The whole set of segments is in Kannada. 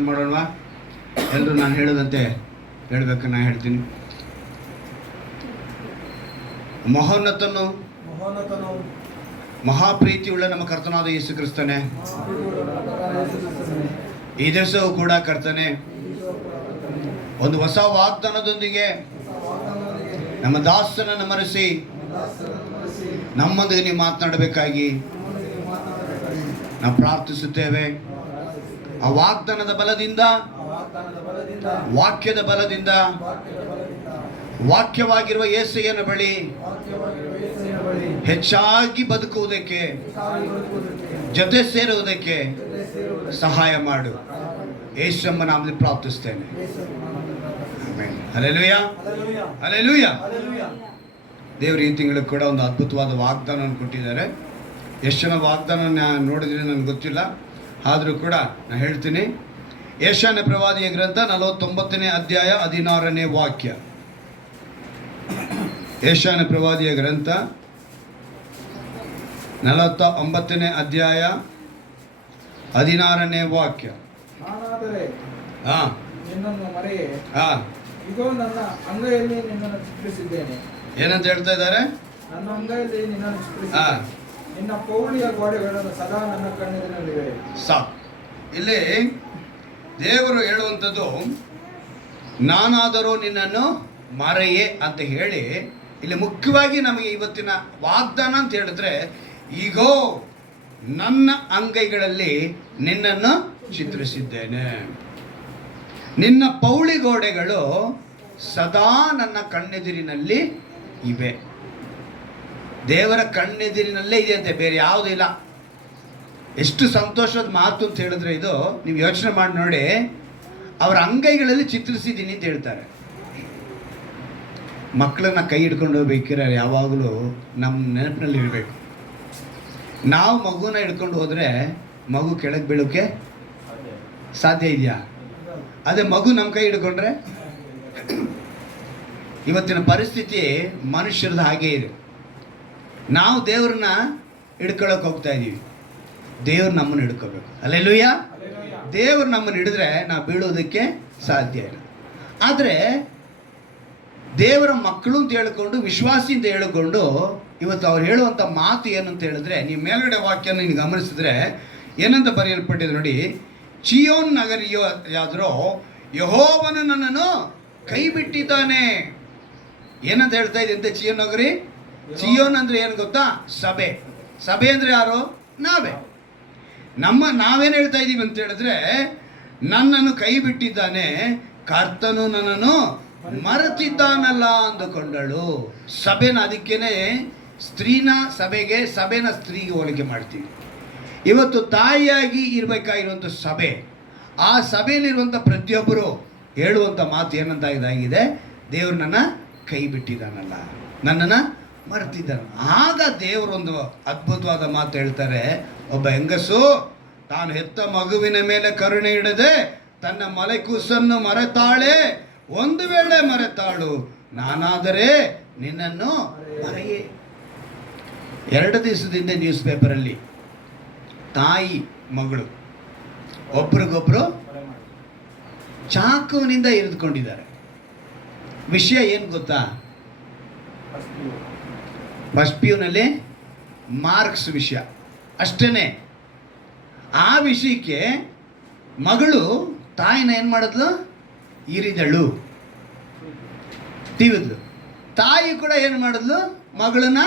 ಮಾಡೋಣವಾ? ಎಲ್ಲರೂ ನಾನು ಹೇಳೋದಂತೆ ಹೇಳಬೇಕು. ನಾನು ಹೇಳ್ತೀನಿ. ಮಹೋನ್ನತನು ಮಹಾಪ್ರೀತಿಯುಳ್ಳ ನಮ್ಮ ಕರ್ತನಾದ ಯೇಸು ಕ್ರಿಸ್ತನೇ, ಈ ದಿವಸವೂ ಕೂಡ ಕರ್ತನೆ ಒಂದು ಹೊಸ ವಾಗ್ದಾನದೊಂದಿಗೆ ನಮ್ಮ ದಾಸನನ್ನು ಮರೆಸಿ ನಮ್ಮೊಂದಿಗೆ ನೀವು ಮಾತನಾಡಬೇಕಾಗಿ ನಾವು ಪ್ರಾರ್ಥಿಸುತ್ತೇವೆ. ಆ ವಾಗ್ದಾನದ ಬಲದಿಂದ, ವಾಕ್ಯದ ಬಲದಿಂದ, ವಾಕ್ಯವಾಗಿರುವ ಯೇಸಯ್ಯನ ಬಳಿ ಹೆಚ್ಚಾಗಿ ಬದುಕುವುದಕ್ಕೆ, ಜೊತೆ ಸೇರುವುದಕ್ಕೆ ಸಹಾಯ ಮಾಡು. ಯೇಸುವಿನ ನಾಮದಲ್ಲಿ ಪ್ರಾರ್ಥಿಸ್ತೇನೆ. ಆಮೆನ್. Hallelujah, hallelujah. ದೇವರು ಈ ತಿಂಗಳು ಕೂಡ ಒಂದು ಅದ್ಭುತವಾದ ವಾಗ್ದಾನವನ್ನು ಕೊಟ್ಟಿದ್ದಾರೆ. ಎಷ್ಟು ಜನ ವಾಗ್ದಾನ ನೋಡಿದ್ರೆ ನನಗೆ ಗೊತ್ತಿಲ್ಲ, ಆದರೂ ಕೂಡ ನಾನು ಹೇಳ್ತೀನಿ. ಯೆಶಾಯ ಪ್ರವಾದಿಯ ಗ್ರಂಥ 49ನೇ ಅಧ್ಯಾಯ 16ನೇ ವಾಕ್ಯ. ಯೆಶಾಯ ಪ್ರವಾದಿಯ ಗ್ರಂಥ 49ನೇ ಅಧ್ಯಾಯ 16ನೇ ವಾಕ್ಯ. ನನ್ನ ಅಂಗೈಯಲ್ಲಿ ನಿನ್ನನ್ನು ಚಿತ್ರಿಸಿದ್ದೇನೆ. ಏನಂತ ಹೇಳ್ತಾ ಇದ್ದಾರೆ? ನನ್ನ ಅಂಗೈಯಲ್ಲಿ ನಿನ್ನನ್ನು ಚಿತ್ರಿಸಿದ್ದೇನೆ, ನಿನ್ನ ಪೌಳಿಯ ಗೋಡೆಗಳನ್ನು ಸದಾ ನನ್ನ ಕಣ್ಣಿನಲ್ಲಿವೆ. ಸಾಕು. ಇಲ್ಲಿ ದೇವರು ಹೇಳುವಂಥದ್ದು, ನಾನಾದರೂ ನಿನ್ನನ್ನು ಮರೆಯೇ ಅಂತ ಹೇಳಿ, ಇಲ್ಲಿ ಮುಖ್ಯವಾಗಿ ನಮಗೆ ಇವತ್ತಿನ ವಾಗ್ದಾನ ಅಂತ ಹೇಳಿದ್ರೆ, ಈಗೋ ನನ್ನ ಅಂಗೈಗಳಲ್ಲಿ ನಿನ್ನನ್ನು ಚಿತ್ರಿಸಿದ್ದೇನೆ, ನಿನ್ನ ಪೌಳಿ ಗೋಡೆಗಳು ಸದಾ ನನ್ನ ಕಣ್ಣೆದುರಿನಲ್ಲಿ ಇವೆ. ದೇವರ ಕಣ್ಣೆದುರಿನಲ್ಲೇ ಇದೆ ಅಂತೆ, ಬೇರೆ ಯಾವುದೂ ಇಲ್ಲ. ಎಷ್ಟು ಸಂತೋಷದ ಮಾತು ಅಂತ ಹೇಳಿದ್ರೆ ಇದು, ನೀವು ಯೋಚನೆ ಮಾಡಿ ನೋಡಿ. ಅವರ ಅಂಗೈಗಳಲ್ಲಿ ಚಿತ್ರಿಸಿದ್ದೀನಿ ಅಂತ ಹೇಳ್ತಾರೆ. ಮಕ್ಕಳನ್ನ ಕೈ ಹಿಡ್ಕೊಂಡು ಹೋಗ್ಬೇಕಿರ ಯಾವಾಗಲೂ ನಮ್ಮ ನೆನಪಿನಲ್ಲಿ ಇರಬೇಕು. ನಾವು ಮಗುನ ಹಿಡ್ಕೊಂಡು ಹೋದರೆ ಮಗು ಕೆಳಗೆ ಬೀಳೋಕ್ಕೆ ಸಾಧ್ಯ ಇದೆಯಾ? ಅದೇ ಮಗು ನಮ್ಮ ಕೈ ಹಿಡ್ಕೊಂಡ್ರೆ, ಇವತ್ತಿನ ಪರಿಸ್ಥಿತಿ ಮನುಷ್ಯರದ ಹಾಗೆ ಇದೆ. ನಾವು ದೇವ್ರನ್ನ ಹಿಡ್ಕೊಳ್ಳೋಕೆ ಹೋಗ್ತಾ ಇದ್ದೀವಿ, ದೇವ್ರು ನಮ್ಮನ್ನು ಹಿಡ್ಕೋಬೇಕು. ಹಲ್ಲೆಲೂಯಾ. ದೇವ್ರು ನಮ್ಮನ್ನು ಹಿಡಿದ್ರೆ ನಾವು ಬೀಳೋದಕ್ಕೆ ಸಾಧ್ಯ ಇಲ್ಲ. ಆದರೆ ದೇವರ ಮಕ್ಕಳು ಅಂತ ಹೇಳಿಕೊಂಡು, ವಿಶ್ವಾಸಿಯಿಂದ ಹೇಳಿಕೊಂಡು, ಇವತ್ತು ಅವ್ರು ಹೇಳುವಂಥ ಮಾತು ಏನು ಅಂತ ಹೇಳಿದ್ರೆ, ನೀವು ಮೇಲ್ಗಡೆ ವಾಕ್ಯನ ನೀನು ಗಮನಿಸಿದ್ರೆ ಏನಂತ ಬರೆಯಲ್ಪಟ್ಟಿದೆ ನೋಡಿ. ಚಿಯೋನ್ ನಗರಿಯಾದರೂ ಯೆಹೋವನು ನನ್ನನ್ನು ಕೈ ಬಿಟ್ಟಿದ್ದಾನೆ. ಏನಂತ ಹೇಳ್ತಾ ಇದೆ ಅಂತ? ಚಿಯೋನ್ ನಗರಿ. ಚಿಯೋನ್ ಅಂದರೆ ಏನು ಗೊತ್ತಾ? ಸಭೆ. ಸಭೆ ಅಂದರೆ ಯಾರು? ನಾವೇ. ನಾವೇನು ಹೇಳ್ತಾ ಇದ್ದೀವಿ ಅಂತ ಹೇಳಿದ್ರೆ, ನನ್ನನ್ನು ಕೈ ಬಿಟ್ಟಿದ್ದಾನೆ, ಕರ್ತನು ನನ್ನನ್ನು ಮರೆತಿದ್ದಾನಲ್ಲ ಅಂದುಕೊಂಡಳು. ಸಭೆನ ಅದಕ್ಕೇನೆ ಸ್ತ್ರೀನ ಸಭೆಗೆ, ಸಭೆನ ಸ್ತ್ರೀಗೆ ಹೋಲಿಕೆ ಮಾಡ್ತೀವಿ. ಇವತ್ತು ತಾಯಿಯಾಗಿ ಇರಬೇಕಾಗಿರುವಂಥ ಸಭೆ, ಆ ಸಭೆಯಲ್ಲಿರುವಂಥ ಪ್ರತಿಯೊಬ್ಬರು ಹೇಳುವಂಥ ಮಾತು ಏನಂತ ಇದಾಗಿದೆ? ದೇವರು ನನ್ನ ಕೈ ಬಿಟ್ಟಿದ್ದಾನಲ್ಲ, ನನ್ನನ್ನು ಮರೆತಿದ್ದಾನೆ. ಆಗ ದೇವರೊಂದು ಅದ್ಭುತವಾದ ಮಾತು ಹೇಳ್ತಾರೆ. ಒಬ್ಬ ಹೆಂಗಸು ತಾನು ಹೆತ್ತ ಮಗುವಿನ ಮೇಲೆ ಕರುಣೆ ಇಡದೆ ತನ್ನ ಮಲೆಕೂಸನ್ನು ಮರೆತಾಳೆ. ಒಂದು ವೇಳೆ ಮರೆತಾಳು, ನಾನಾದರೆ ನಿನ್ನನ್ನು ಮರೆಯೇ. 2 ದಿವಸದಿಂದ ನ್ಯೂಸ್ ಪೇಪರಲ್ಲಿ ತಾಯಿ ಮಗಳು ಒಬ್ರಿಗೊಬ್ರು ಚಾಕುವಿನಿಂದ ಇರಿದುಕೊಂಡಿದ್ದಾರೆ. ವಿಷಯ ಏನು ಗೊತ್ತಾ? ಫಸ್ಟ್ PUನಲ್ಲಿ ಮಾರ್ಕ್ಸ್ ವಿಷಯ ಅಷ್ಟೇ. ಆ ವಿಷಯಕ್ಕೆ ಮಗಳು ತಾಯಿನ ಏನು ಮಾಡಿದ್ಲು? ಇರಿದಳು, ತಿವಿದ್ಲು. ತಾಯಿ ಕೂಡ ಏನು ಮಾಡಿದ್ಲು? ಮಗಳನ್ನ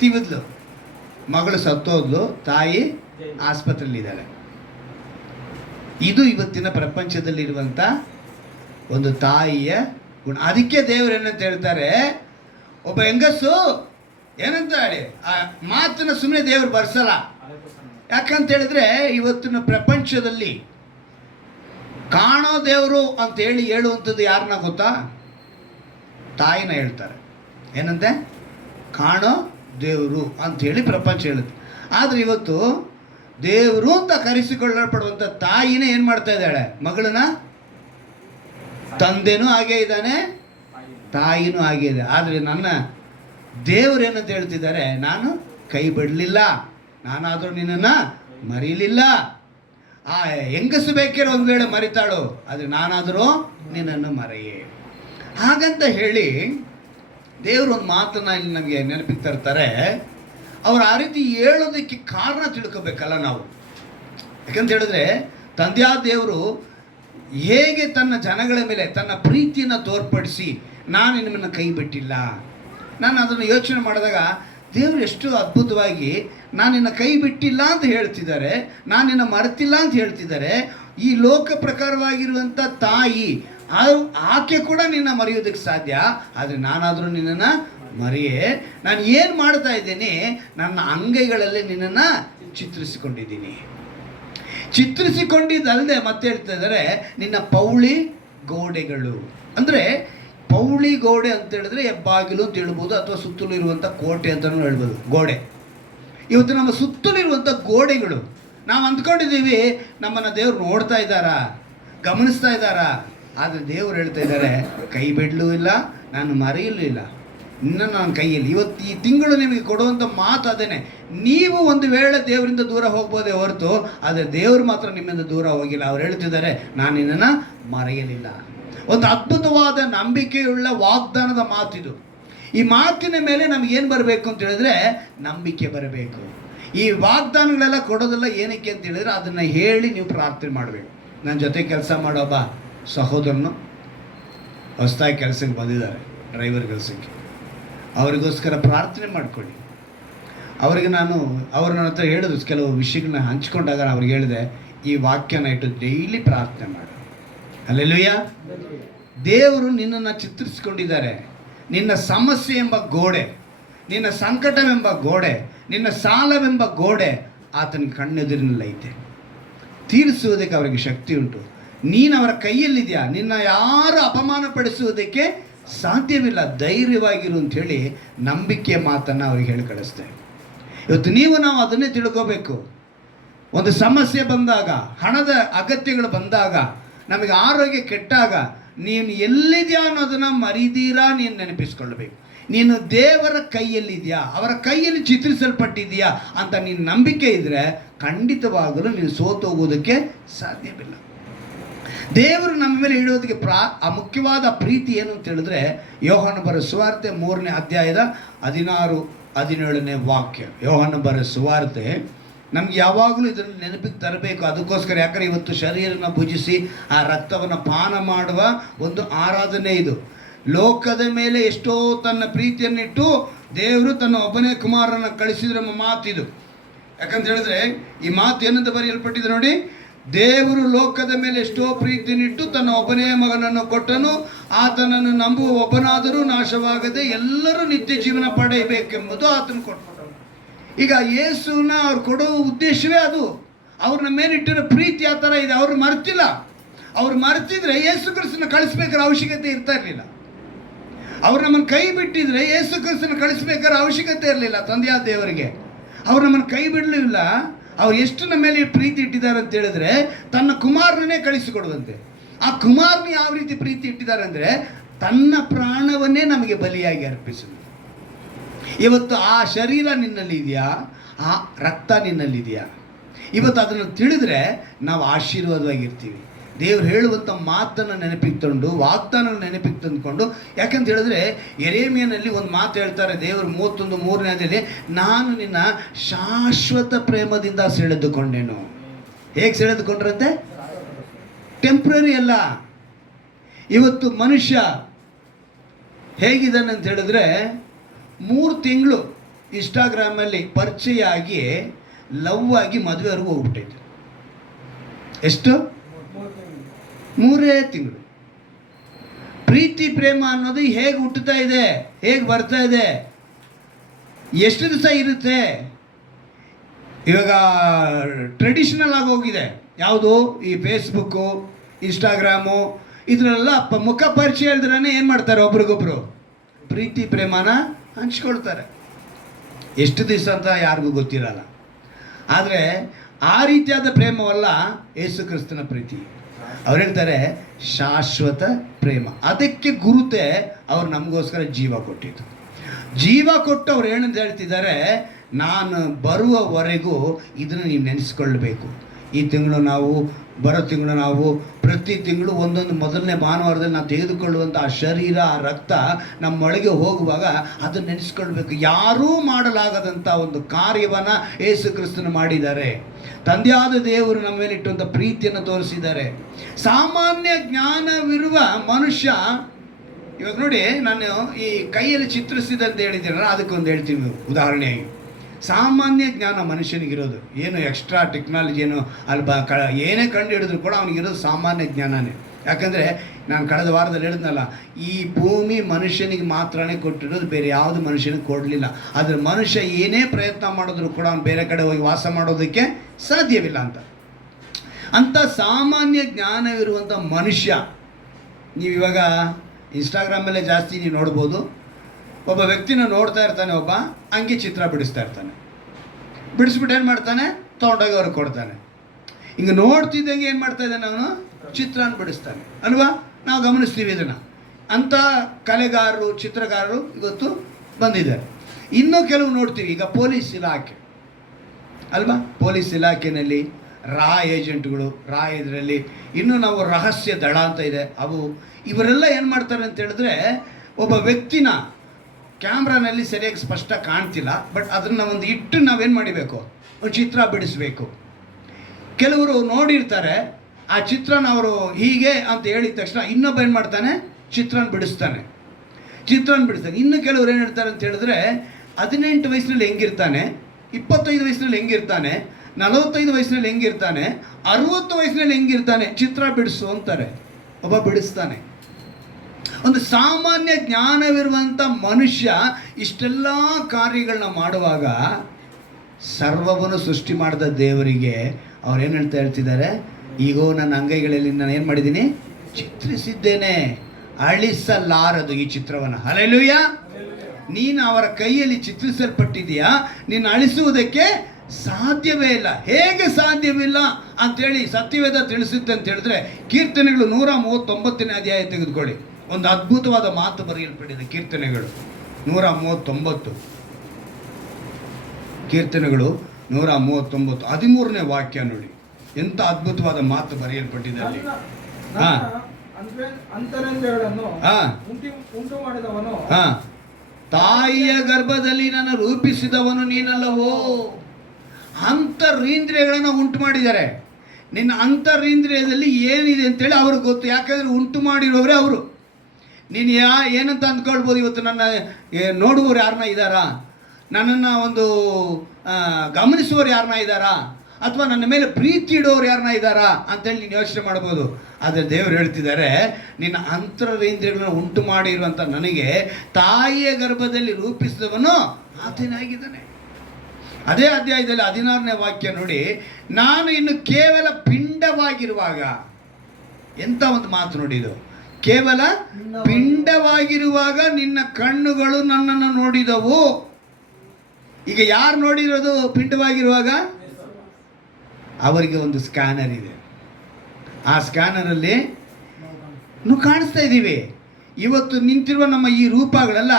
ತಿವಿದ್ಲು. ಮಗಳು ಸತ್ತೋದ್ಲು, ತಾಯಿ ಆಸ್ಪತ್ರೆಯಲ್ಲಿದ್ದಾಳೆ. ಇದು ಇವತ್ತಿನ ಪ್ರಪಂಚದಲ್ಲಿರುವಂಥ ಒಂದು ತಾಯಿಯ ಗುಣ. ಅದಕ್ಕೆ ದೇವರು ಏನಂತ ಹೇಳ್ತಾರೆ? ಒಬ್ಬ ಹೆಂಗಸು ಏನಂತ ಹೇಳಿ ಆ ಮಾತನ್ನ ಸುಮ್ಮನೆ ದೇವರು ಬರ್ಸಲ್ಲ. ಯಾಕಂತ ಹೇಳಿದ್ರೆ, ಇವತ್ತಿನ ಪ್ರಪಂಚದಲ್ಲಿ ಕಾಣೋ ದೇವರು ಅಂತ ಹೇಳುವಂಥದ್ದು ಯಾರನ್ನ ಗೊತ್ತಾ? ತಾಯಿನ ಹೇಳ್ತಾರೆ. ಏನಂತೆ? ಕಾಣೋ ದೇವರು ಅಂಥೇಳಿ ಪ್ರಪಂಚ ಹೇಳುತ್ತೆ. ಆದರೆ ಇವತ್ತು ದೇವರು ಅಂತ ಕರೆಸಿಕೊಳ್ಳಲ್ಪಡುವಂಥ ತಾಯಿನೇ ಏನು ಮಾಡ್ತಾ ಇದ್ದಾಳೆ? ಮಗಳನ್ನ. ತಂದೆನೂ ಹಾಗೇ ಇದ್ದಾನೆ, ತಾಯಿನೂ ಹಾಗೇ ಇದೆ. ಆದರೆ ನನ್ನ ದೇವರು ಏನಂತ ಹೇಳ್ತಿದ್ದಾರೆ? ನಾನು ಕೈ ಬಿಡಲಿಲ್ಲ, ನಾನಾದರೂ ನಿನ್ನನ್ನು ಮರೀಲಿಲ್ಲ. ಆ ಹೆಂಗಸು ಬೇಕೇನೋ ಒಂದು ವೇಳೆ ಮರಿತಾಳು, ಆದರೆ ನಾನಾದರೂ ನಿನ್ನನ್ನು ಮರೆಯೇ. ಹಾಗಂತ ಹೇಳಿ ದೇವರು ಒಂದು ಮಾತನ್ನ ಇಲ್ಲಿ ನಮಗೆ ನೆನಪಿಗೆ ತರ್ತಾರೆ. ಅವ್ರು ಆ ರೀತಿ ಹೇಳೋದಕ್ಕೆ ಕಾರಣ ತಿಳ್ಕೊಬೇಕಲ್ಲ ನಾವು. ಯಾಕಂತ ಹೇಳಿದ್ರೆ ತಂದೆಯಾದ ದೇವರು ಹೇಗೆ ತನ್ನ ಜನಗಳ ಮೇಲೆ ತನ್ನ ಪ್ರೀತಿಯನ್ನು ತೋರ್ಪಡಿಸಿ ನಾನು ನಿಮ್ಮನ್ನು ಕೈ ಬಿಟ್ಟಿಲ್ಲ. ನಾನು ಅದನ್ನು ಯೋಚನೆ ಮಾಡಿದಾಗ ದೇವರು ಎಷ್ಟು ಅದ್ಭುತವಾಗಿ ನಾನು ನಿನ್ನ ಕೈ ಬಿಟ್ಟಿಲ್ಲ ಅಂತ ಹೇಳ್ತಿದ್ದಾರೆ, ನಾನು ನಿನ್ನ ಮರೆತಿಲ್ಲ ಅಂತ ಹೇಳ್ತಿದ್ದಾರೆ. ಈ ಲೋಕ ಪ್ರಕಾರವಾಗಿರುವಂಥ ತಾಯಿ ಆಕೆ ಕೂಡ ನಿನ್ನ ಮರೆಯೋದಕ್ಕೆ ಸಾಧ್ಯ, ಆದರೆ ನಾನಾದರೂ ನಿನ್ನನ್ನು ಮರೆಯೇ. ನಾನು ಏನು ಮಾಡ್ತಾ ಇದ್ದೀನಿ, ನನ್ನ ಅಂಗೈಗಳಲ್ಲಿ ನಿನ್ನನ್ನು ಚಿತ್ರಿಸಿಕೊಂಡಿದ್ದೀನಿ. ಚಿತ್ರಿಸಿಕೊಂಡಿದ್ದಲ್ಲದೆ ಮತ್ತೆ ಹೇಳ್ತಾ ಇದ್ದಾರೆ ನಿನ್ನ ಪೌಳಿ ಗೋಡೆಗಳು. ಅಂದರೆ ಪೌಳಿ ಗೋಡೆ ಅಂತ ಹೇಳಿದ್ರೆ ಹೆಬ್ಬಾಗಿಲು ಅಂತ ಹೇಳ್ಬೋದು, ಅಥವಾ ಸುತ್ತಲೂ ಇರುವಂಥ ಕೋಟೆ ಅಂತಲೂ ಹೇಳ್ಬೋದು. ಗೋಡೆ ಇವತ್ತು ನಮ್ಮ ಸುತ್ತಲೂ ಇರುವಂಥ ಗೋಡೆಗಳು. ನಾವು ಅಂದ್ಕೊಂಡಿದ್ದೀವಿ ನಮ್ಮನ್ನು ದೇವ್ರು ನೋಡ್ತಾ ಇದ್ದಾರಾ, ಗಮನಿಸ್ತಾ ಇದ್ದಾರಾ, ಆದರೆ ದೇವರು ಹೇಳ್ತಾ ಇದ್ದಾರೆ ಕೈ ಬಿಡಲೂ ಇಲ್ಲ, ನಾನು ಮರೆಯಲೂ ಇಲ್ಲ, ನಿನ್ನ ನನ್ನ ಕೈಯಲ್ಲಿ. ಇವತ್ತು ಈ ತಿಂಗಳು ನಿಮಗೆ ಕೊಡುವಂಥ ಮಾತು ಅದೇನೆ. ನೀವು ಒಂದು ವೇಳೆ ದೇವರಿಂದ ದೂರ ಹೋಗ್ಬೋದೇ ಹೊರತು, ಆದರೆ ದೇವರು ಮಾತ್ರ ನಿಮ್ಮಿಂದ ದೂರ ಹೋಗಿಲ್ಲ. ಅವ್ರು ಹೇಳ್ತಿದ್ದಾರೆ ನಾನು ನಿನ್ನನ್ನು ಮರೆಯಲಿಲ್ಲ. ಒಂದು ಅದ್ಭುತವಾದ ನಂಬಿಕೆಯುಳ್ಳ ವಾಗ್ದಾನದ ಮಾತಿದು. ಈ ಮಾತಿನ ಮೇಲೆ ನಮಗೇನು ಬರಬೇಕು ಅಂತ ಹೇಳಿದ್ರೆ ನಂಬಿಕೆ ಬರಬೇಕು. ಈ ವಾಗ್ದಾನಗಳೆಲ್ಲ ಕೊಡೋದೆಲ್ಲ ಏನಕ್ಕೆ ಅಂತ ಹೇಳಿದ್ರೆ ಅದನ್ನು ಹೇಳಿ ನೀವು ಪ್ರಾರ್ಥನೆ ಮಾಡಬೇಕು. ನನ್ನ ಜೊತೆ ಕೆಲಸ ಮಾಡೋಬ್ಬ ಸಹೋದರನು ಹೊಸದಾಗಿ ಕೆಲಸಕ್ಕೆ ಬಂದಿದ್ದಾರೆ, ಡ್ರೈವರ್ ಕೆಲಸಕ್ಕೆ. ಅವರಿಗೋಸ್ಕರ ಪ್ರಾರ್ಥನೆ ಮಾಡ್ಕೊಳ್ಳಿ. ಅವರಿಗೆ ಅವ್ರ ನನ್ನ ಹತ್ರ ಹೇಳಿದ್ರು, ಕೆಲವು ವಿಷಯಗಳನ್ನ ಹಂಚ್ಕೊಂಡಾಗ ಅವ್ರಿಗೆ ಹೇಳಿದೆ ಈ ವಾಕ್ಯನ ಇಟ್ಟು ಡೈಲಿ ಪ್ರಾರ್ಥನೆ ಮಾಡು. ಹಲ್ಲೆಲೂಯ. ದೇವರು ನಿನ್ನನ್ನು ಚಿತ್ರಿಸಿಕೊಂಡಿದ್ದಾರೆ. ನಿನ್ನ ಸಮಸ್ಯೆ ಎಂಬ ಗೋಡೆ, ನಿನ್ನ ಸಂಕಟವೆಂಬ ಗೋಡೆ, ನಿನ್ನ ಸಾಲವೆಂಬ ಗೋಡೆ ಆತನ ಕಣ್ಣೆದುರಿನಲ್ಲೈತೆ. ತೀರಿಸುವುದಕ್ಕೆ ಅವರಿಗೆ ಶಕ್ತಿ ಉಂಟು. ನೀನು ಅವರ ಕೈಯಲ್ಲಿದೆಯಾ, ನಿನ್ನ ಯಾರು ಅಪಮಾನ ಪಡಿಸುವುದಕ್ಕೆ ಸಾಧ್ಯವಿಲ್ಲ. ಧೈರ್ಯವಾಗಿರು ಅಂಥೇಳಿ ನಂಬಿಕೆಯ ಮಾತನ್ನು ಅವ್ರಿಗೆ ಹೇಳಿ ಕಳಿಸ್ತೇವೆ. ಇವತ್ತು ನಾವು ಅದನ್ನೇ ತಿಳ್ಕೋಬೇಕು. ಒಂದು ಸಮಸ್ಯೆ ಬಂದಾಗ, ಹಣದ ಅಗತ್ಯಗಳು ಬಂದಾಗ, ನಮಗೆ ಆರೋಗ್ಯ ಕೆಟ್ಟಾಗ ನೀನು ಎಲ್ಲಿದೆಯಾ ಅನ್ನೋದನ್ನು ಮರಿದೀರಾ ನೀನು ನೆನಪಿಸ್ಕೊಳ್ಬೇಕು. ನೀನು ದೇವರ ಕೈಯಲ್ಲಿದೆಯಾ, ಅವರ ಕೈಯಲ್ಲಿ ಚಿತ್ರಿಸಲ್ಪಟ್ಟಿದೆಯಾ ಅಂತ ನೀನು ನಂಬಿಕೆ ಇದ್ದರೆ ಖಂಡಿತವಾಗಲೂ ನೀನು ಸೋತು ಹೋಗೋದಕ್ಕೆ ಸಾಧ್ಯವಿಲ್ಲ. ದೇವರು ನಮ್ಮ ಮೇಲೆ ಇಡೋದಕ್ಕೆ ಮುಖ್ಯವಾದ ಪ್ರೀತಿ ಏನು ಅಂತ ಹೇಳಿದ್ರೆ ಯೋಹಾನ ಬರೆದ ಸುವಾರ್ತೆ 3ನೇ ಅಧ್ಯಾಯದ 16-17ನೇ ವಾಕ್ಯ. ಯೋಹಾನ ಬರೆದ ಸುವಾರ್ತೆ ನಮ್ಗೆ ಯಾವಾಗಲೂ ಇದನ್ನು ನೆನಪಿಗೆ ತರಬೇಕು. ಅದಕ್ಕೋಸ್ಕರ ಯಾಕಂದರೆ ಇವತ್ತು ಶರೀರನ ಭುಜಿಸಿ ಆ ರಕ್ತವನ್ನು ಪಾನ ಮಾಡುವ ಒಂದು ಆರಾಧನೆ ಇದು. ಲೋಕದ ಮೇಲೆ ಎಷ್ಟೋ ತನ್ನ ಪ್ರೀತಿಯನ್ನಿಟ್ಟು ದೇವರು ತನ್ನ ಒಬ್ಬನೇ ಕುಮಾರನ ಕಳಿಸಿದ್ರ ಮಾತಿದು. ಯಾಕಂತ ಹೇಳಿದ್ರೆ ಈ ಮಾತು ಏನಂತ ಬರೆಯಲ್ಪಟ್ಟಿದೆ ನೋಡಿ, ದೇವರು ಲೋಕದ ಮೇಲೆ ಎಷ್ಟೋ ಪ್ರೀತಿಯನ್ನಿಟ್ಟು ತನ್ನ ಒಬ್ಬನೇ ಮಗನನ್ನು ಕೊಟ್ಟನು, ಆತನನ್ನು ನಂಬುವ ಒಬ್ಬನಾದರೂ ನಾಶವಾಗದೆ ಎಲ್ಲರೂ ನಿತ್ಯ ಜೀವನ ಪಡೆಯಬೇಕೆಂಬುದು ಆತನು ಕೊಟ್ಟನು. ಈಗ ಯೇಸುನ ಅವ್ರು ಕೊಡೋ ಉದ್ದೇಶವೇ ಅದು. ಅವ್ರ ನಮ್ಮ ಮೇಲಿಟ್ಟಿರೋ ಪ್ರೀತಿ ಆ ಥರ ಇದೆ. ಅವ್ರು ಮರ್ತಿಲ್ಲ. ಅವ್ರು ಮರ್ತಿದ್ರೆ ಯೇಸು ಕ್ರಿಸ್ತನ ಕಳಿಸ್ಬೇಕಾದ್ರೆ ಅವಶ್ಯಕತೆ ಇರ್ತಾ ಇರಲಿಲ್ಲ. ಅವ್ರು ನಮ್ಮನ್ನು ಕೈ ಬಿಟ್ಟಿದ್ರೆ ಯೇಸು ಕ್ರಿಸ್ತನ ಕಳಿಸ್ಬೇಕಾದ್ರೆ ಅವಶ್ಯಕತೆ ಇರಲಿಲ್ಲ ತಂದೆಯಾದ ದೇವರಿಗೆ. ಅವ್ರು ನಮ್ಮನ್ನು ಕೈ ಬಿಡಲಿಲ್ಲ. ಅವ್ರು ಎಷ್ಟು ನಮ್ಮ ಮೇಲೆ ಪ್ರೀತಿ ಇಟ್ಟಿದ್ದಾರೆ ಅಂತ ಹೇಳಿದ್ರೆ ತನ್ನ ಕುಮಾರನೇ ಕಳಿಸಿಕೊಡುವಂತೆ. ಆ ಕುಮಾರನ ಯಾವ ರೀತಿ ಪ್ರೀತಿ ಇಟ್ಟಿದ್ದಾರೆ ಅಂದರೆ ತನ್ನ ಪ್ರಾಣವನ್ನೇ ನಮಗೆ ಬಲಿಯಾಗಿ ಅರ್ಪಿಸಿದ್ರು. ಇವತ್ತು ಆ ಶರೀರ ನಿನ್ನಲ್ಲಿ ಇದೆಯಾ, ಆ ರಕ್ತ ನಿನ್ನಲ್ಲಿದೆಯಾ? ಇವತ್ತು ಅದನ್ನು ತಿಳಿದ್ರೆ ನಾವು ಆಶೀರ್ವಾದವಾಗಿರ್ತೀವಿ. ದೇವ್ರು ಹೇಳುವಂಥ ಮಾತನ್ನು ನೆನಪಿಗೆ ತಂದು, ವಾಗ್ದಾನ ನೆನಪಿಗೆ ತಂದುಕೊಂಡು, ಯಾಕಂತ ಹೇಳಿದ್ರೆ ಯೆರೆಮೀಯನಲ್ಲಿ ಒಂದು ಮಾತು ಹೇಳ್ತಾರೆ ದೇವರು 31:3 ನಾನು ನಿನ್ನ ಶಾಶ್ವತ ಪ್ರೇಮದಿಂದ ಸೆಳೆದುಕೊಂಡೆನು. ಹೇಗೆ ಸೆಳೆದುಕೊಂಡ್ರಂತೆ? ಟೆಂಪ್ರರಿ ಅಲ್ಲ. ಇವತ್ತು ಮನುಷ್ಯ ಹೇಗಿದ್ದಾನೆ ಅಂತ ಹೇಳಿದ್ರೆ 3 ತಿಂಗಳು ಇನ್ಸ್ಟಾಗ್ರಾಮಲ್ಲಿ ಪರಿಚಯ ಆಗಿ ಲವ್ ಆಗಿ ಮದುವೆವರೆಗೂ ಹೋಗ್ಬಿಟ್ಟೈತೆ. ಎಷ್ಟು? 3 ತಿಂಗಳು. ಪ್ರೀತಿ ಪ್ರೇಮ ಅನ್ನೋದು ಹೇಗೆ ಹುಟ್ಟುತ್ತಾ ಇದೆ, ಹೇಗೆ ಬರ್ತಾ ಇದೆ, ಎಷ್ಟು ದಿವಸ ಇರುತ್ತೆ? ಇವಾಗ ಟ್ರೆಡಿಷನಲ್ ಆಗಿ ಹೋಗಿದೆ. ಯಾವುದು ಈ ಫೇಸ್ಬುಕ್ಕು, ಇನ್ಸ್ಟಾಗ್ರಾಮು, ಇದನ್ನೆಲ್ಲ ಮುಖ ಪರಿಚಯ ಹೇಳಿದ್ರೇ ಏನು ಮಾಡ್ತಾರೆ, ಒಬ್ರಿಗೊಬ್ರು ಪ್ರೀತಿ ಪ್ರೇಮನ ಹಂಚ್ಕೊಳ್ತಾರೆ. ಎಷ್ಟು ದಿವಸ ಅಂತ ಯಾರಿಗೂ ಗೊತ್ತಿರಲ್ಲ. ಆದರೆ ಆ ರೀತಿಯಾದ ಪ್ರೇಮವಲ್ಲ ಯೇಸು ಕ್ರಿಸ್ತನ ಪ್ರೀತಿ. ಅವ್ರು ಹೇಳ್ತಾರೆ ಶಾಶ್ವತ ಪ್ರೇಮ. ಅದಕ್ಕೆ ಗುರುತೆ ಅವ್ರು ನಮಗೋಸ್ಕರ ಜೀವ ಕೊಟ್ಟಿದ್ದು. ಜೀವ ಕೊಟ್ಟು ಅವ್ರು ಏನಂತ ಹೇಳ್ತಿದ್ದಾರೆ, ನಾನು ಬರುವವರೆಗೂ ಇದನ್ನು ನೀವು ನೆನೆಸ್ಕೊಳ್ಬೇಕು. ಈ ತಿಂಗಳು ನಾವು ಬರೋ ತಿಂಗಳು ನಾವು ಪ್ರತಿ ತಿಂಗಳು ಒಂದೊಂದು ಮೊದಲನೇ ಭಾನುವಾರದಲ್ಲಿ ನಾವು ತೆಗೆದುಕೊಳ್ಳುವಂಥ ಆ ಶರೀರ ಆ ರಕ್ತ ನಮ್ಮೊಳಗೆ ಹೋಗುವಾಗ ಅದನ್ನು ನೆನೆಸ್ಕೊಳ್ಬೇಕು. ಯಾರೂ ಮಾಡಲಾಗದಂಥ ಒಂದು ಕಾರ್ಯವನ್ನು ಯೇಸು ಕ್ರಿಸ್ತನು ಮಾಡಿದ್ದಾರೆ. ತಂದೆಯಾದ ದೇವರು ನಮ್ಮ ಮೇಲೆ ಇಟ್ಟುವಂಥ ಪ್ರೀತಿಯನ್ನು ತೋರಿಸಿದ್ದಾರೆ. ಸಾಮಾನ್ಯ ಜ್ಞಾನವಿರುವ ಮನುಷ್ಯ, ಇವಾಗ ನೋಡಿ, ನಾನು ಈ ಕೈಯಲ್ಲಿ ಚಿತ್ರಿಸಿದಂತ ಹೇಳಿದ್ದೀರಲ್ಲ, ಅದಕ್ಕೊಂದು ಹೇಳ್ತೀವಿ ಉದಾಹರಣೆಯಾಗಿ. ಸಾಮಾನ್ಯ ಜ್ಞಾನ ಮನುಷ್ಯನಿಗಿರೋದು ಏನು ಎಕ್ಸ್ಟ್ರಾ ಟೆಕ್ನಾಲಜಿ ಏನು ಏನೇ ಕಂಡು ಹಿಡಿದ್ರು ಕೂಡ ಅವನಿಗಿರೋದು ಸಾಮಾನ್ಯ ಜ್ಞಾನನೇ. ಯಾಕಂದರೆ ನಾನು ಕಳೆದ ವಾರದಲ್ಲಿ ಹೇಳಿದ್ನಲ್ಲ, ಈ ಭೂಮಿ ಮನುಷ್ಯನಿಗೆ ಮಾತ್ರನೇ ಕೊಟ್ಟಿರೋದು, ಬೇರೆ ಯಾವುದು ಮನುಷ್ಯನಿಗೆ ಕೊಡಲಿಲ್ಲ. ಆದರೆ ಮನುಷ್ಯ ಏನೇ ಪ್ರಯತ್ನ ಮಾಡಿದ್ರು ಕೂಡ ಅವನು ಬೇರೆ ಕಡೆ ಹೋಗಿ ವಾಸ ಮಾಡೋದಕ್ಕೆ ಸಾಧ್ಯವಿಲ್ಲ ಅಂಥ ಸಾಮಾನ್ಯ ಜ್ಞಾನವಿರುವಂಥ ಮನುಷ್ಯ. ನೀವು ಇವಾಗ ಇನ್ಸ್ಟಾಗ್ರಾಮಲ್ಲೇ ಜಾಸ್ತಿ ನೀವು ನೋಡ್ಬೋದು, ಒಬ್ಬ ವ್ಯಕ್ತಿನ ನೋಡ್ತಾ ಇರ್ತಾನೆ, ಒಬ್ಬ ಅಂಗಿ ಚಿತ್ರ ಬಿಡಿಸ್ತಾ ಇರ್ತಾನೆ. ಬಿಡಿಸ್ಬಿಟ್ಟು ಏನು ಮಾಡ್ತಾನೆ, ತೊಗೊಂಡೋಗಿ ಅವ್ರಿಗೆ ಕೊಡ್ತಾನೆ. ಹಿಂಗೆ ನೋಡ್ತಿದ್ದಂಗೆ ಏನು ಮಾಡ್ತಾ ಇದ್ದಾನೆ, ಅವನು ಚಿತ್ರನ ಬಿಡಿಸ್ತಾನೆ ಅಲ್ವಾ? ನಾವು ಗಮನಿಸ್ತೀವಿ ಇದನ್ನು. ಅಂಥ ಕಲೆಗಾರರು, ಚಿತ್ರಗಾರರು ಇವತ್ತು ಬಂದಿದ್ದಾರೆ. ಇನ್ನೂ ಕೆಲವು ನೋಡ್ತೀವಿ, ಈಗ ಪೊಲೀಸ್ ಇಲಾಖೆ ಅಲ್ವಾ, ಪೊಲೀಸ್ ಇಲಾಖೆಯಲ್ಲಿ ರಾ ಏಜೆಂಟ್ಗಳು, ಇದರಲ್ಲಿ ಇನ್ನೂ ನಾವು ರಹಸ್ಯ ದಳ ಅಂತ ಇದೆ, ಇವರೆಲ್ಲ ಏನು ಮಾಡ್ತಾರೆ ಅಂತ ಹೇಳಿದ್ರೆ, ಒಬ್ಬ ವ್ಯಕ್ತಿನ ಕ್ಯಾಮ್ರಾನಲ್ಲಿ ಸರಿಯಾಗಿ ಸ್ಪಷ್ಟ ಕಾಣ್ತಿಲ್ಲ, ಬಟ್ ಅದನ್ನು ಒಂದು ಇಟ್ಟು ನಾವೇನು ಮಾಡಬೇಕು, ಒಂದು ಚಿತ್ರ ಬಿಡಿಸ್ಬೇಕು. ಕೆಲವರು ನೋಡಿರ್ತಾರೆ, ಆ ಚಿತ್ರನ ಅವರು ಹೀಗೆ ಅಂತ ಹೇಳಿದ ತಕ್ಷಣ ಇನ್ನೊಬ್ಬ ಏನು ಮಾಡ್ತಾನೆ, ಚಿತ್ರನ ಬಿಡಿಸ್ತಾನೆ. ಇನ್ನು ಕೆಲವರು ಏನು ಹೇಳ್ತಾರೆ ಅಂತ ಹೇಳಿದ್ರೆ, 18 ವಯಸ್ಸಿನಲ್ಲಿ ಹೆಂಗಿರ್ತಾನೆ, 25 ವಯಸ್ಸಿನಲ್ಲಿ ಹೆಂಗಿರ್ತಾನೆ, 45 ವಯಸ್ಸಿನಲ್ಲಿ ಹೆಂಗಿರ್ತಾನೆ, 60 ವಯಸ್ಸಿನಲ್ಲಿ ಹೆಂಗಿರ್ತಾನೆ, ಚಿತ್ರ ಬಿಡಿಸು ಅಂತಾರೆ. ಒಬ್ಬ ಬಿಡಿಸ್ತಾನೆ. ಒಂದು ಸಾಮಾನ್ಯ ಜ್ಞಾನವಿರುವಂಥ ಮನುಷ್ಯ ಇಷ್ಟೆಲ್ಲ ಕಾರ್ಯಗಳನ್ನ ಮಾಡುವಾಗ ಸರ್ವವನ್ನು ಸೃಷ್ಟಿ ಮಾಡಿದ ದೇವರಿಗೆ ಅವ್ರೇನು ಹೇಳ್ತಿದ್ದಾರೆ, ಈಗೋ ನನ್ನ ಅಂಗೈಗಳಲ್ಲಿ ನಾನು ಏನು ಮಾಡಿದ್ದೀನಿ, ಚಿತ್ರಿಸಿದ್ದೇನೆ, ಅಳಿಸಲಾರದು ಈ ಚಿತ್ರವನ್ನು. ಹಲ್ಲೆಲೂಯಾ. ನೀನು ಅವರ ಕೈಯಲ್ಲಿ ಚಿತ್ರಿಸಲ್ಪಟ್ಟಿದೆಯಾ, ನೀನು ಅಳಿಸುವುದಕ್ಕೆ ಸಾಧ್ಯವೇ ಇಲ್ಲ. ಹೇಗೆ ಸಾಧ್ಯವಿಲ್ಲ ಅಂಥೇಳಿ ಸತ್ಯವೇದ ತಿಳಿಸುತ್ತೆ ಅಂತ ಹೇಳಿದ್ರೆ, ಕೀರ್ತನೆಗಳು 139ನೇ ಅಧ್ಯಾಯ ತೆಗೆದುಕೊಳ್ಳಿ. ಒಂದು ಅದ್ಭುತವಾದ ಮಾತು ಬರೆಯಲ್ಪಟ್ಟಿದೆ. ಕೀರ್ತನೆಗಳು 139, ಕೀರ್ತನೆಗಳು 139 13ನೇ ವಾಕ್ಯ ನೋಡಿ, ಎಂಥ ಅದ್ಭುತವಾದ ಮಾತು ಬರೆಯಲ್ಪಟ್ಟಿದೆ ಅಲ್ಲಿ. ಉಂಟು ಮಾಡಿದವನು, ತಾಯಿಯ ಗರ್ಭದಲ್ಲಿ ನನ್ನ ರೂಪಿಸಿದವನು ನೀನಲ್ಲವೋ. ಅಂತರಿಂದ್ರಿಯಗಳನ್ನು ಉಂಟು ಮಾಡಿದ್ದಾರೆ. ನಿನ್ನ ಅಂತರಿಂದ್ರಿಯದಲ್ಲಿ ಏನಿದೆ ಅಂತೇಳಿ ಅವ್ರಿಗೆ ಗೊತ್ತು. ಯಾಕಂದರೆ ಉಂಟು ಮಾಡಿರೋರೇ ಅವರು. ನೀನು ಏನಂತ ಅಂದ್ಕೊಳ್ಬೋದು, ಇವತ್ತು ನನ್ನ ನೋಡುವವರು ಯಾರನ್ನ ಇದ್ದಾರಾ, ನನ್ನನ್ನು ಒಂದು ಗಮನಿಸುವವರು ಯಾರನ್ನ ಇದ್ದಾರಾ, ಅಥವಾ ನನ್ನ ಮೇಲೆ ಪ್ರೀತಿ ಇಡೋರು ಯಾರನ್ನ ಇದ್ದಾರಾ ಅಂತೇಳಿ ನೀನು ಯೋಚನೆ ಮಾಡ್ಬೋದು. ಆದರೆ ದೇವರು ಹೇಳ್ತಿದ್ದಾರೆ, ನಿನ್ನ ಅಂತರೇಂದ್ರಿಯಗಳನ್ನು ಉಂಟು ಮಾಡಿರುವಂಥ ನನಗೆ ತಾಯಿಯ ಗರ್ಭದಲ್ಲಿ ರೂಪಿಸಿದವನು ಆತನಾಗಿದ್ದಾನೆ. ಅದೇ ಅಧ್ಯಾಯದಲ್ಲಿ 16ನೇ ವಾಕ್ಯ ನೋಡಿ, ನಾನು ಇನ್ನು ಕೇವಲ ಪಿಂಡವಾಗಿರುವಾಗ, ಎಂಥ ಒಂದು ಮಾತು ನೋಡಿ ಇದು, ಕೇವಲ ಪಿಂಡವಾಗಿರುವಾಗ ನಿನ್ನ ಕಣ್ಣುಗಳು ನನ್ನನ್ನು ನೋಡಿದವು. ಈಗ ಯಾರು ನೋಡಿರೋದು ಪಿಂಡವಾಗಿರುವಾಗ? ಅವರಿಗೆ ಒಂದು ಸ್ಕ್ಯಾನರ್ ಇದೆ. ಆ ಸ್ಕ್ಯಾನರಲ್ಲಿ ನಾವು ಕಾಣಿಸ್ತಾ ಇದ್ದೀವಿ. ಇವತ್ತು ನಿಂತಿರುವ ನಮ್ಮ ಈ ರೂಪಗಳೆಲ್ಲ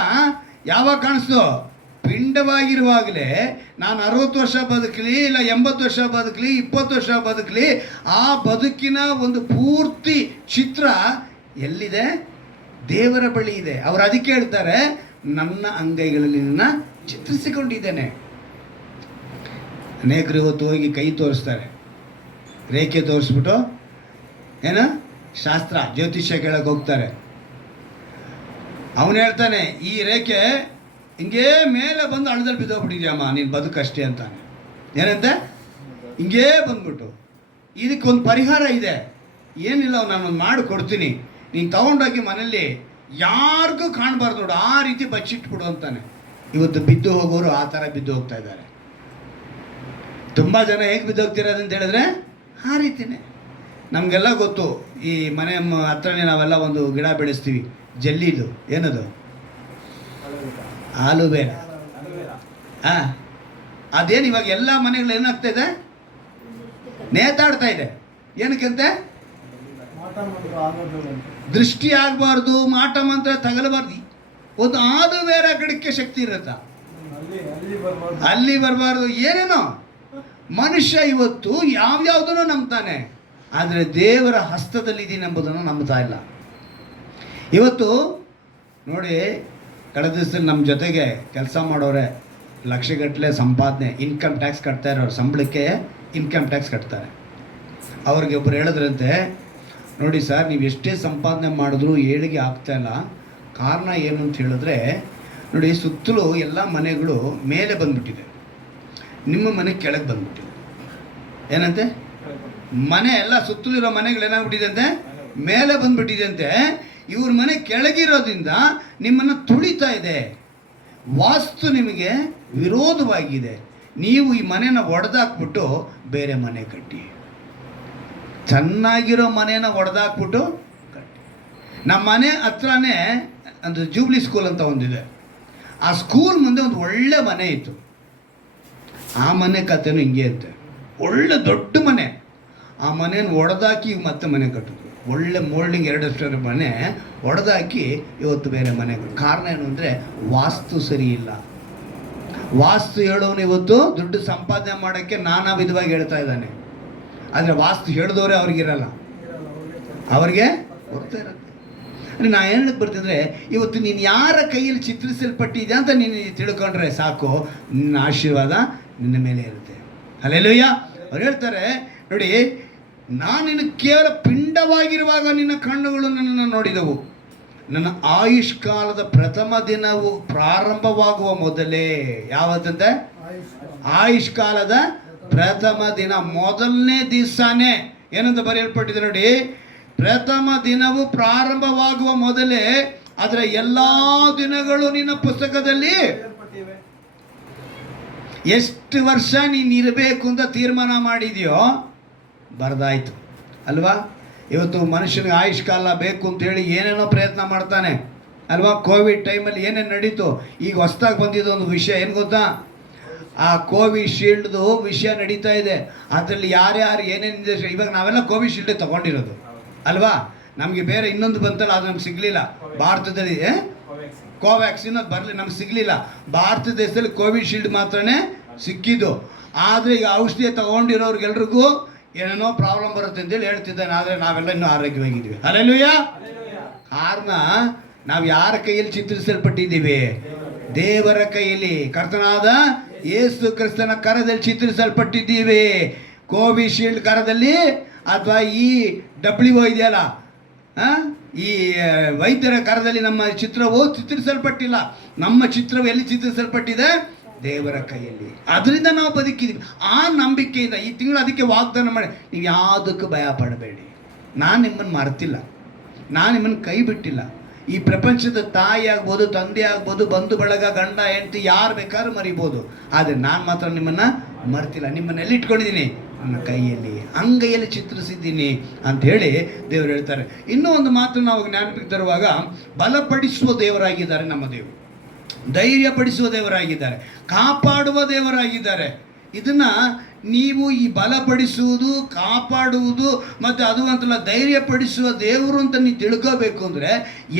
ಯಾವಾಗ ಕಾಣಿಸ್ತೋ? ಪಿಂಡವಾಗಿರುವಾಗಲೇ. ನಾನು 60 ವರ್ಷ ಬದುಕಲಿ, ಇಲ್ಲ 80 ವರ್ಷ ಬದುಕಲಿ, 20 ವರ್ಷ ಬದುಕಲಿ, ಆ ಬದುಕಿನ ಒಂದು ಪೂರ್ತಿ ಚಿತ್ರ ಎಲ್ಲಿದೆ? ದೇವರ ಬಳಿ ಇದೆ. ಅವರು ಅದಕ್ಕೆ ಹೇಳ್ತಾರೆ, ನನ್ನ ಅಂಗೈಗಳಲ್ಲಿ ನಿನ್ನ ಚಿತ್ರಿಸಿಕೊಂಡಿದ್ದೇನೆ. ಅನೇಕರು ಇವತ್ತು ಹೋಗಿ ಕೈ ತೋರಿಸ್ತಾರೆ, ರೇಖೆ ತೋರಿಸ್ಬಿಟ್ಟು ಶಾಸ್ತ್ರ ಜ್ಯೋತಿಷ್ಯ ಕೇಳಕ್ಕೆ ಹೋಗ್ತಾರೆ. ಅವನು ಹೇಳ್ತಾನೆ, ಈ ರೇಖೆ ಹಿಂಗೇ ಮೇಲೆ ಬಂದು ಹಳ್ಳದಲ್ಲಿ ಬಿದ್ದೋಗ್ಬಿಟ್ಟಿದ್ಯಮ್ಮ, ನೀನು ಬದುಕಷ್ಟೇ ಅಂತಾನೆ. ಏನಂತೆ? ಹಿಂಗೇ ಬಂದ್ಬಿಟ್ಟು ಇದಕ್ಕೊಂದು ಪರಿಹಾರ ಇದೆ, ಏನಿಲ್ಲ, ನಾನೊಂದು ಮಾಡಿ ಕೊಡ್ತೀನಿ, ನೀನು ತಗೊಂಡೋಗಿ ಮನೇಲಿ ಯಾರಿಗೂ ಕಾಣಬಾರ್ದು ನೋಡು, ಆ ರೀತಿ ಬಚ್ಚಿಟ್ಬಿಡು ಅಂತಾನೆ. ಇವತ್ತು ಬಿದ್ದು ಹೋಗೋರು ಆ ಥರ ಬಿದ್ದು ಹೋಗ್ತಾ ಇದ್ದಾರೆ. ತುಂಬ ಜನ ಹೇಗೆ ಬಿದ್ದು ಹೋಗ್ತಿರೋದಂತ ಹೇಳಿದ್ರೆ ಆ ರೀತಿಯೇ. ನಮಗೆಲ್ಲ ಗೊತ್ತು, ಈ ಮನೆ ಹತ್ರನೇ ನಾವೆಲ್ಲ ಒಂದು ಗಿಡ ಬೆಳೆಸ್ತೀವಿ, ಜಲ್ಲಿದು, ಏನದು? ಆಲೂಬೇರ. ಅದೇನು ಇವಾಗ ಎಲ್ಲ ಮನೆಗಳು ಏನಾಗ್ತಾ ಇದೆ? ನೇತಾಡ್ತಾ ಇದೆ. ಏನಕ್ಕಂತೆ? ದೃಷ್ಟಿ ಆಗಬಾರ್ದು, ಮಾಟ ಮಂತ್ರ ತಗಲಬಾರ್ದು. ಒಂದು ಆಲೂಬೇರ ಗಿಡಕ್ಕೆ ಶಕ್ತಿ ಇರುತ್ತಾ? ಅಲ್ಲಿ ಬರಬಾರ್ದು. ಏನೇನೋ ಮನುಷ್ಯ ಇವತ್ತು ಯಾವ್ಯಾವುದನ್ನು ನಂಬ್ತಾನೆ, ಆದರೆ ದೇವರ ಹಸ್ತದಲ್ಲಿದ್ದೀನಿ ಎಂಬುದನ್ನು ನಂಬ್ತಾ ಇಲ್ಲ. ಇವತ್ತು ನೋಡಿ, ಕಳೆದ ದಿವಸದಲ್ಲಿ ನಮ್ಮ ಜೊತೆಗೆ ಕೆಲಸ ಮಾಡೋರೆ ಲಕ್ಷಗಟ್ಟಲೆ ಸಂಪಾದನೆ, ಇನ್ಕಮ್ ಟ್ಯಾಕ್ಸ್ ಕಟ್ತಾ ಇರೋರು, ಸಂಬಳಕ್ಕೆ ಇನ್ಕಮ್ ಟ್ಯಾಕ್ಸ್ ಕಟ್ತಾರೆ. ಅವ್ರಿಗೆ ಒಬ್ಬರು ಹೇಳಿದ್ರಂತೆ, ನೋಡಿ ಸರ್, ನೀವು ಎಷ್ಟೇ ಸಂಪಾದನೆ ಮಾಡಿದ್ರೂ ಏಳಿಗೆ ಆಗ್ತಾಯಿಲ್ಲ. ಕಾರಣ ಏನು ಅಂತ ಹೇಳಿದ್ರೆ, ನೋಡಿ ಸುತ್ತಲೂ ಎಲ್ಲ ಮನೆಗಳು ಮೇಲೆ ಬಂದ್ಬಿಟ್ಟಿದೆ, ನಿಮ್ಮ ಮನೆ ಕೆಳಗೆ ಬಂದ್ಬಿಟ್ಟಿದೆ. ಏನಂತೆ? ಮನೆ ಎಲ್ಲ ಸುತ್ತಲೂ ಇರೋ ಮನೆಗಳು ಏನಾಗ್ಬಿಟ್ಟಿದೆ ಅಂತೆ, ಮೇಲೆ ಬಂದ್ಬಿಟ್ಟಿದೆ ಅಂತೆ. ಇವ್ರ ಮನೆ ಕೆಳಗಿರೋದ್ರಿಂದ ನಿಮ್ಮನ್ನು ತುಳಿತಾ ಇದೆ. ವಾಸ್ತು ನಿಮಗೆ ವಿರೋಧವಾಗಿದೆ. ನೀವು ಈ ಮನೆನ ಒಡೆದಾಕ್ಬಿಟ್ಟು ಬೇರೆ ಮನೆ ಕಟ್ಟಿ, ಚೆನ್ನಾಗಿರೋ ಮನೇನ ಒಡೆದಾಕ್ಬಿಟ್ಟು ಕಟ್ಟಿ. ನಮ್ಮ ಮನೆ ಹತ್ರನೇ ಒಂದು ಜೂಬ್ಲಿ ಸ್ಕೂಲ್ ಅಂತ ಒಂದಿದೆ. ಆ ಸ್ಕೂಲ್ ಮುಂದೆ ಒಂದು ಒಳ್ಳೆ ಮನೆ ಇತ್ತು. ಆ ಮನೆ ಕಥೆನೂ ಹಿಂಗೆ ಅಂತೆ, ಒಳ್ಳೆ ದೊಡ್ಡ ಮನೆ. ಆ ಮನೇನ ಒಡೆದಾಕಿ ಮತ್ತೆ ಮನೆ ಕಟ್ಟಿದ್ರು. ಒಳ್ಳೆ ಮೋಲ್ಡಿಂಗ್ 2 ಸ್ಟೋರಿ ಮನೆ ಒಡೆದಾಕಿ ಇವತ್ತು ಬೇರೆ ಮನೆಗಳು. ಕಾರಣ ಏನು ಅಂದರೆ ವಾಸ್ತು ಸರಿ ಇಲ್ಲ. ವಾಸ್ತು ಹೇಳೋನು ಇವತ್ತು ದುಡ್ಡು ಸಂಪಾದನೆ ಮಾಡೋಕ್ಕೆ ನಾನಾ ವಿಧವಾಗಿ ಹೇಳ್ತಾ ಇದ್ದಾನೆ, ಆದರೆ ವಾಸ್ತು ಹೇಳಿದವರೇ ಅವ್ರಿಗಿರಲ್ಲ, ಅವ್ರಿಗೆ ಗೊತ್ತಾ ಇರುತ್ತೆ. ಅಂದರೆ ನಾನು ಹೇಳಕ್ಕೆ ಬರ್ತಿದ್ರೆ, ಇವತ್ತು ನೀನು ಯಾರ ಕೈಯಲ್ಲಿ ಚಿತ್ರಿಸಲ್ಪಟ್ಟಿದ್ಯಾ ಅಂತ ನೀನು ತಿಳ್ಕೊಂಡ್ರೆ ಸಾಕು, ನಿನ್ನ ಆಶೀರ್ವಾದ ನಿನ್ನ ಮೇಲೆ ಇರುತ್ತೆ. ಹಲ್ಲೆಲೂಯಾ. ಅವ್ರು ಹೇಳ್ತಾರೆ ನೋಡಿ, ನಾನು ನಿನ್ನ ಕೇವಲ ಪಿಂಡವಾಗಿರುವಾಗ ನಿನ್ನ ಕಣ್ಣುಗಳು ನನ್ನನ್ನು ನೋಡಿದವು. ನನ್ನ ಆಯುಷ್ಕಾಲದ ಪ್ರಥಮ ದಿನವು ಪ್ರಾರಂಭವಾಗುವ ಮೊದಲೇ. ಯಾವತ್ತಂತೆ? ಆಯುಷ್ಕಾಲದ ಪ್ರಥಮ ದಿನ, ಮೊದಲನೇ ದಿವಸನೇ ಏನಂತ ಬರೆಯಲ್ಪಟ್ಟಿದೆ ನೋಡಿ, ಪ್ರಥಮ ದಿನವು ಪ್ರಾರಂಭವಾಗುವ ಮೊದಲೇ ಅದರ ಎಲ್ಲ ದಿನಗಳು ನಿನ್ನ ಪುಸ್ತಕದಲ್ಲಿ. ಎಷ್ಟು ವರ್ಷ ನೀನು ಇರಬೇಕು ಅಂತ ತೀರ್ಮಾನ ಮಾಡಿದೆಯೋ ಬರೆದಾಯ್ತು ಅಲ್ವಾ. ಇವತ್ತು ಮನುಷ್ಯನಿಗೆ ಆಯುಷ್ಕಾಲ ಬೇಕು ಅಂತೇಳಿ ಏನೇನೋ ಪ್ರಯತ್ನ ಮಾಡ್ತಾನೆ ಅಲ್ವಾ. ಕೋವಿಡ್ ಟೈಮಲ್ಲಿ ಏನೇನು ನಡೀತು. ಈಗ ಹೊಸ್ದಾಗಿ ಬಂದಿದ್ದು ಒಂದು ವಿಷಯ ಏನು ಗೊತ್ತಾ, ಆ ಕೋವಿಶೀಲ್ಡ್ದು ವಿಷಯ ನಡೀತಾ ಇದೆ. ಅದರಲ್ಲಿ ಯಾರ್ಯಾರು ಏನೇನು ದೇಶ, ಇವಾಗ ನಾವೆಲ್ಲ ಕೋವಿಶೀಲ್ಡ್ ತಗೊಂಡಿರೋದು ಅಲ್ವಾ. ನಮಗೆ ಬೇರೆ ಇನ್ನೊಂದು ಬಂತಲ್ಲ, ಅದು ನಮ್ಗೆ ಸಿಗಲಿಲ್ಲ ಭಾರತದಲ್ಲಿ. ಕೋವ್ಯಾಕ್ಸಿನ್ ಅದು ಬರಲಿ, ನಮ್ಗೆ ಸಿಗಲಿಲ್ಲ. ಭಾರತ ದೇಶದಲ್ಲಿ ಕೋವಿಶೀಲ್ಡ್ ಮಾತ್ರನೇ ಸಿಕ್ಕಿದ್ದು. ಆದರೆ ಈಗ ಔಷಧಿ ತಗೊಂಡಿರೋರಿಗೆಲ್ರಿಗೂ ಏನೇನೋ ಪ್ರಾಬ್ಲಮ್ ಬರುತ್ತೆ ಅಂತೇಳಿ ಹೇಳ್ತಿದ್ದಾನೆ. ಆದರೆ ನಾವೆಲ್ಲ ಇನ್ನೂ ಆರೋಗ್ಯವಾಗಿದ್ದೀವಿ. ಹಲ್ಲೆಲೂಯಾ. ಕಾರಣ ನಾವು ಯಾರ ಕೈಯಲ್ಲಿ ಚಿತ್ರಿಸಲ್ಪಟ್ಟಿದ್ದೀವಿ? ದೇವರ ಕೈಯಲ್ಲಿ, ಕರ್ತನಾದ ಯೇಸು ಕ್ರಿಸ್ತನ ಕರದಲ್ಲಿ ಚಿತ್ರಿಸಲ್ಪಟ್ಟಿದ್ದೀವಿ. ಕೋವಿಶೀಲ್ಡ್ ಕರದಲ್ಲಿ ಅಥವಾ ಈ WHO ಇದೆಯಲ್ಲ, ಈ ವೈದ್ಯರ ಕರದಲ್ಲಿ ನಮ್ಮ ಚಿತ್ರವು ಚಿತ್ರಿಸಲ್ಪಟ್ಟಿಲ್ಲ. ನಮ್ಮ ಚಿತ್ರವು ಎಲ್ಲಿ ಚಿತ್ರಿಸಲ್ಪಟ್ಟಿದೆ? ದೇವರ ಕೈಯಲ್ಲಿ. ಅದರಿಂದ ನಾವು ಬದುಕಿದ್ದೀವಿ. ಆ ನಂಬಿಕೆಯಿಂದ ಈ ತಿಂಗಳು ಅದಕ್ಕೆ ವಾಗ್ದಾನ ಮಾಡಿ, ನೀವು ಯಾವುದಕ್ಕೂ ಭಯ ಪಡಬೇಡಿ. ನಾನು ನಿಮ್ಮನ್ನು ಮರ್ತಿಲ್ಲ, ನಾನು ನಿಮ್ಮನ್ನು ಕೈ ಬಿಟ್ಟಿಲ್ಲ. ಈ ಪ್ರಪಂಚದ ತಾಯಿ ಆಗ್ಬೋದು, ತಂದೆ ಆಗ್ಬೋದು, ಬಂಧು ಬಳಗ, ಗಂಡ ಹೆಂಡತಿ ಯಾರು ಬೇಕಾದ್ರೂ ಮರಿಬೋದು, ಆದರೆ ನಾನು ಮಾತ್ರ ನಿಮ್ಮನ್ನು ಮರ್ತಿಲ್ಲ. ನಿಮ್ಮನ್ನು ಎಲ್ಲಿ ಇಟ್ಕೊಂಡಿದ್ದೀನಿ? ನನ್ನ ಕೈಯಲ್ಲಿ, ಅಂಗೈಯಲ್ಲಿ ಚಿತ್ರಿಸಿದ್ದೀನಿ ಅಂತ ಹೇಳಿ ದೇವರು ಹೇಳ್ತಾರೆ. ಇನ್ನೂ ಒಂದು ಮಾತು ನಾವು ಜ್ಞಾಪಕಕ್ಕೆ ತರುವಾಗ, ಬಲಪಡಿಸುವ ದೇವರಾಗಿದ್ದಾರೆ ನಮ್ಮ ದೇವರು, ಧೈರ್ಯಪಡಿಸುವ ದೇವರಾಗಿದ್ದಾರೆ, ಕಾಪಾಡುವ ದೇವರಾಗಿದ್ದಾರೆ. ಇದನ್ನು ನೀವು ಈ ಬಲಪಡಿಸುವುದು, ಕಾಪಾಡುವುದು ಮತ್ತು ಅದು ಅಂತಲ್ಲ ಧೈರ್ಯಪಡಿಸುವ ದೇವರು ಅಂತ ನೀವು ತಿಳ್ಕೋಬೇಕು ಅಂದರೆ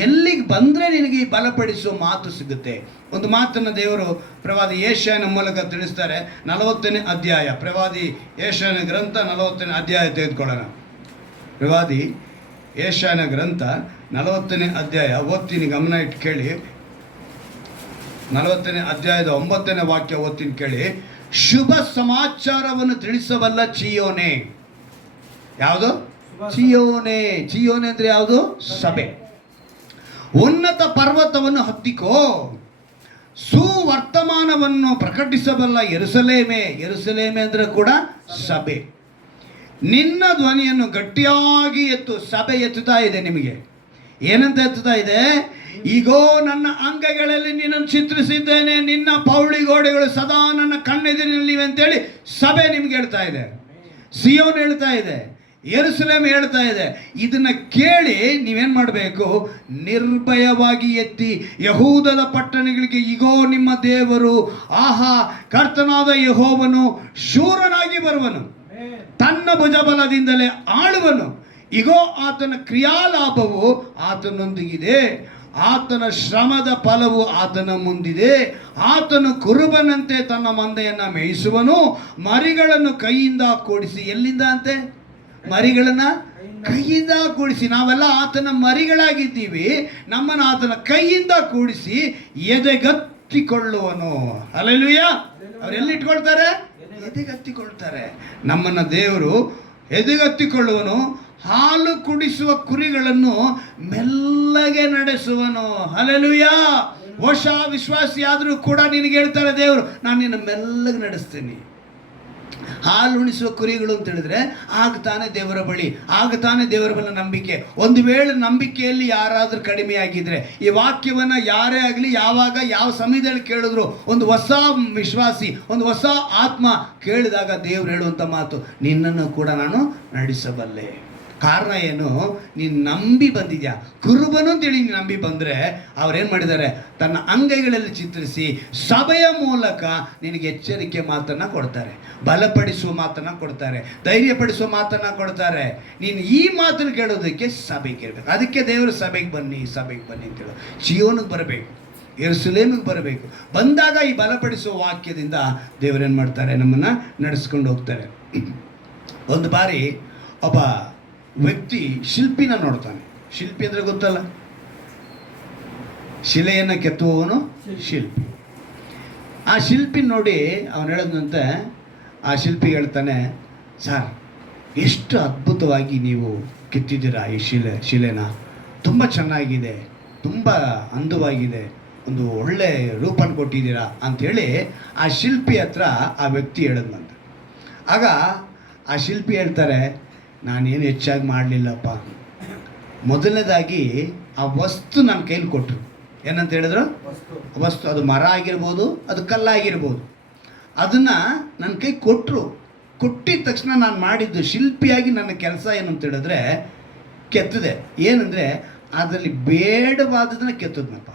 ಎಲ್ಲಿಗೆ ಬಂದರೆ ನಿನಗೆ ಈ ಬಲಪಡಿಸುವ ಮಾತು ಸಿಗುತ್ತೆ. ಒಂದು ಮಾತನ್ನು ದೇವರು ಪ್ರವಾದಿ ಯೆಶಾಯನ ಮೂಲಕ ತಿಳಿಸ್ತಾರೆ. 40ನೇ ಅಧ್ಯಾಯ, ಪ್ರವಾದಿ ಯೆಶಾಯನ ಗ್ರಂಥ 40ನೇ ಅಧ್ಯಾಯ ತೆಗೆದುಕೊಳ್ಳೋಣ. ಪ್ರವಾದಿ ಯೆಶಾಯನ ಗ್ರಂಥ 40ನೇ ಅಧ್ಯಾಯ ಓದ್ತೀನಿ, ಗಮನ ಇಟ್ಟು ಕೇಳಿ. 40ನೇ ಅಧ್ಯಾಯದ 9ನೇ ವಾಕ್ಯ ಓದ್ತೀನಿ ಕೇಳಿ. ಶುಭ ಸಮಾಚಾರವನ್ನು ತಿಳಿಸಬಲ್ಲ ಚೀಯೋನೆ. ಯಾವುದು? ಚೀಯೋನೆ. ಚೀಯೋನೆ ಅಂದ್ರೆ ಯಾವುದು? ಸಭೆ. ಉನ್ನತ ಪರ್ವತವನ್ನು ಹತ್ತಿಕೋ, ಸುವರ್ತಮಾನವನ್ನು ಪ್ರಕಟಿಸಬಲ್ಲ ಯೆರೂಸಲೇಮೇ. ಯೆರೂಸಲೇಮೇ ಅಂದ್ರೆ ಕೂಡ ಸಭೆ. ನಿನ್ನ ಧ್ವನಿಯನ್ನು ಗಟ್ಟಿಯಾಗಿ ಎತ್ತು. ಸಭೆ ಎತ್ತುತ್ತಾ ಇದೆ ನಿಮಗೆ. ಏನಂತ ಎತ್ತುತ್ತಾ ಇದೆ? ಈಗೋ ನನ್ನ ಅಂಗಗಳಲ್ಲಿ ನಿನ್ನನ್ನು ಚಿತ್ರಿಸಿದ್ದೇನೆ, ನಿನ್ನ ಪೌಳಿ ಗೋಡೆಗಳು ಸದಾ ನನ್ನ ಕಣ್ಣೆದುರಿನಲ್ಲಿವೆ ಅಂತೇಳಿ ಸಭೆ ನಿಮ್ಗೆ ಹೇಳ್ತಾ ಇದೆ. ಸಿಯೋನ್ ಹೇಳ್ತಾ ಇದೆ, ಯೆರೂಸಲೇಮ್ ಹೇಳ್ತಾ ಇದೆ. ಇದನ್ನು ಕೇಳಿ ನೀವೇನು ಮಾಡಬೇಕು? ನಿರ್ಭಯವಾಗಿ ಎತ್ತಿ ಯಹೂದದ ಪಟ್ಟಣಗಳಿಗೆ, ಈಗೋ ನಿಮ್ಮ ದೇವರು, ಆಹಾ ಕರ್ತನಾದ ಯೆಹೋವನು ಶೂರನಾಗಿ ಬರುವನು, ತನ್ನ ಭುಜಬಲದಿಂದಲೇ ಆಳುವನು. ಈಗೋ ಆತನ ಕ್ರಿಯಾಲಾಭವು ಆತನೊಂದಿಗಿದೆ, ಆತನ ಶ್ರಮದ ಫಲವು ಆತನ ಮುಂದಿದೆ. ಆತನು ಕುರುಬನಂತೆ ತನ್ನ ಮಂದೆಯನ್ನು ಮೇಯಿಸುವನು. ಮರಿಗಳನ್ನು ಕೈಯಿಂದ ಕೂಡಿಸಿ, ಎಲ್ಲಿಂದ ಅಂತೆ? ಮರಿಗಳನ್ನ ಕೈಯಿಂದ ಕೂಡಿಸಿ. ನಾವೆಲ್ಲ ಆತನ ಮರಿಗಳಾಗಿದ್ದೀವಿ. ನಮ್ಮನ್ನು ಆತನ ಕೈಯಿಂದ ಕೂಡಿಸಿ ಎದೆಗತ್ತಿಕೊಳ್ಳುವನು. ಹಲ್ಲೆಲೂಯ. ಅವರೆಲ್ಲಿಟ್ಕೊಳ್ತಾರೆ? ಎದೆಗತ್ತಿಕೊಳ್ತಾರೆ. ನಮ್ಮನ್ನು ದೇವರು ಎದೆಗತ್ತಿಕೊಳ್ಳುವನು. ಹಾಲು ಕುಡಿಸುವ ಕುರಿಗಳನ್ನು ಮೆಲ್ಲಗೆ ನಡೆಸುವನು. ಹಲ್ಲೆಲೂಯ. ಹೊಸ ವಿಶ್ವಾಸಿ ಆದರೂ ಕೂಡ ನಿನಗೆ ಹೇಳ್ತಾರೆ ದೇವರು, ನಾನು ನಿನ್ನ ಮೆಲ್ಲಗೆ ನಡೆಸ್ತೀನಿ. ಹಾಲು ಉಣಿಸುವ ಕುರಿಗಳು ಅಂತ ಹೇಳಿದ್ರೆ ಆಗ ತಾನೇ ದೇವರ ಬಳಿ, ಆಗ ತಾನೇ ದೇವರ ಬಳಿ ನಂಬಿಕೆ. ಒಂದು ವೇಳೆ ನಂಬಿಕೆಯಲ್ಲಿ ಯಾರಾದರೂ ಕಡಿಮೆ ಆಗಿದ್ರೆ, ಈ ವಾಕ್ಯವನ್ನು ಯಾರೇ ಆಗಲಿ ಯಾವಾಗ ಯಾವ ಸಮಯದಲ್ಲಿ ಕೇಳಿದ್ರು, ಒಂದು ಹೊಸ ವಿಶ್ವಾಸಿ, ಒಂದು ಹೊಸ ಆತ್ಮ ಕೇಳಿದಾಗ ದೇವರು ಹೇಳುವಂಥ ಮಾತು, ನಿನ್ನನ್ನು ಕೂಡ ನಾನು ನಡೆಸಬಲ್ಲೆ. ಕಾರಣ ಏನು? ನೀನು ನಂಬಿ ಬಂದಿದ್ಯಾ. ಕುರುಬನು ಅಂತೇಳಿ ನೀನು ನಂಬಿ ಬಂದರೆ ಅವ್ರೇನು ಮಾಡಿದ್ದಾರೆ? ತನ್ನ ಅಂಗೈಗಳಲ್ಲಿ ಚಿತ್ರಿಸಿ ಸಭೆಯ ಮೂಲಕ ನಿನಗೆ ಎಚ್ಚರಿಕೆ ಮಾತನ್ನು ಕೊಡ್ತಾರೆ, ಬಲಪಡಿಸುವ ಮಾತನ್ನು ಕೊಡ್ತಾರೆ, ಧೈರ್ಯಪಡಿಸುವ ಮಾತನ್ನು ಕೊಡ್ತಾರೆ. ನೀನು ಈ ಮಾತನ್ನು ಕೇಳೋದಕ್ಕೆ ಸಭೆಗೆ ಇರಬೇಕು. ಅದಕ್ಕೆ ದೇವರು ಸಭೆಗೆ ಬನ್ನಿ, ಸಭೆಗೆ ಬನ್ನಿ ಅಂತೇಳು. ಜೀವನಕ್ಕೆ ಬರಬೇಕು, ಯೆರೂಸಲೇಮಿಗೆ ಬರಬೇಕು. ಬಂದಾಗ ಈ ಬಲಪಡಿಸುವ ವಾಕ್ಯದಿಂದ ದೇವರೇನು ಮಾಡ್ತಾರೆ? ನಮ್ಮನ್ನು ನಡೆಸ್ಕೊಂಡು ಹೋಗ್ತಾರೆ. ಒಂದು ಬಾರಿ ಒಬ್ಬ ವ್ಯಕ್ತಿ ಶಿಲ್ಪಿನ ನೋಡ್ತಾನೆ. ಶಿಲ್ಪಿ ಅಂದರೆ ಗೊತ್ತಲ್ಲ, ಶಿಲೆಯನ್ನು ಕೆತ್ತುವವನು ಶಿಲ್ಪಿ. ಆ ಶಿಲ್ಪಿ ನೋಡಿ ಅವನು ಹೇಳೋದಂತೆ, ಆ ಶಿಲ್ಪಿ ಹೇಳ್ತಾನೆ, ಸರ್ ಎಷ್ಟು ಅದ್ಭುತವಾಗಿ ನೀವು ಕೆತ್ತಿದ್ದೀರಾ ಈ ಶಿಲೆನ, ತುಂಬ ಚೆನ್ನಾಗಿದೆ, ತುಂಬ ಅಂದವಾಗಿದೆ, ಒಂದು ಒಳ್ಳೆ ರೂಪನ ಕೊಟ್ಟಿದ್ದೀರಾ ಅಂಥೇಳಿ ಆ ಶಿಲ್ಪಿ ಹತ್ರ ಆ ವ್ಯಕ್ತಿ ಹೇಳಿದ್ನಂತೆ. ಆಗ ಆ ಶಿಲ್ಪಿ ಹೇಳ್ತಾರೆ, ನಾನೇನು ಹೆಚ್ಚಾಗಿ ಮಾಡಲಿಲ್ಲಪ್ಪ. ಮೊದಲನೇದಾಗಿ ಆ ವಸ್ತು ನನ್ನ ಕೈಲಿ ಕೊಟ್ಟರು. ಏನಂತ ಹೇಳಿದ್ರು? ವಸ್ತು. ಅದು ಮರ ಆಗಿರ್ಬೋದು, ಅದು ಕಲ್ಲಾಗಿರ್ಬೋದು, ಅದನ್ನು ನನ್ನ ಕೈ ಕೊಟ್ಟರು. ಕೊಟ್ಟಿದ ತಕ್ಷಣ ನಾನು ಮಾಡಿದ್ದು ಶಿಲ್ಪಿಯಾಗಿ ನನ್ನ ಕೆಲಸ ಏನು ಅಂತ ಹೇಳಿದ್ರೆ ಕೆತ್ತದೆ. ಏನಂದರೆ ಅದರಲ್ಲಿ ಬೇಡವಾದದನ್ನು ಕೆತ್ತದ್ನಪ್ಪ.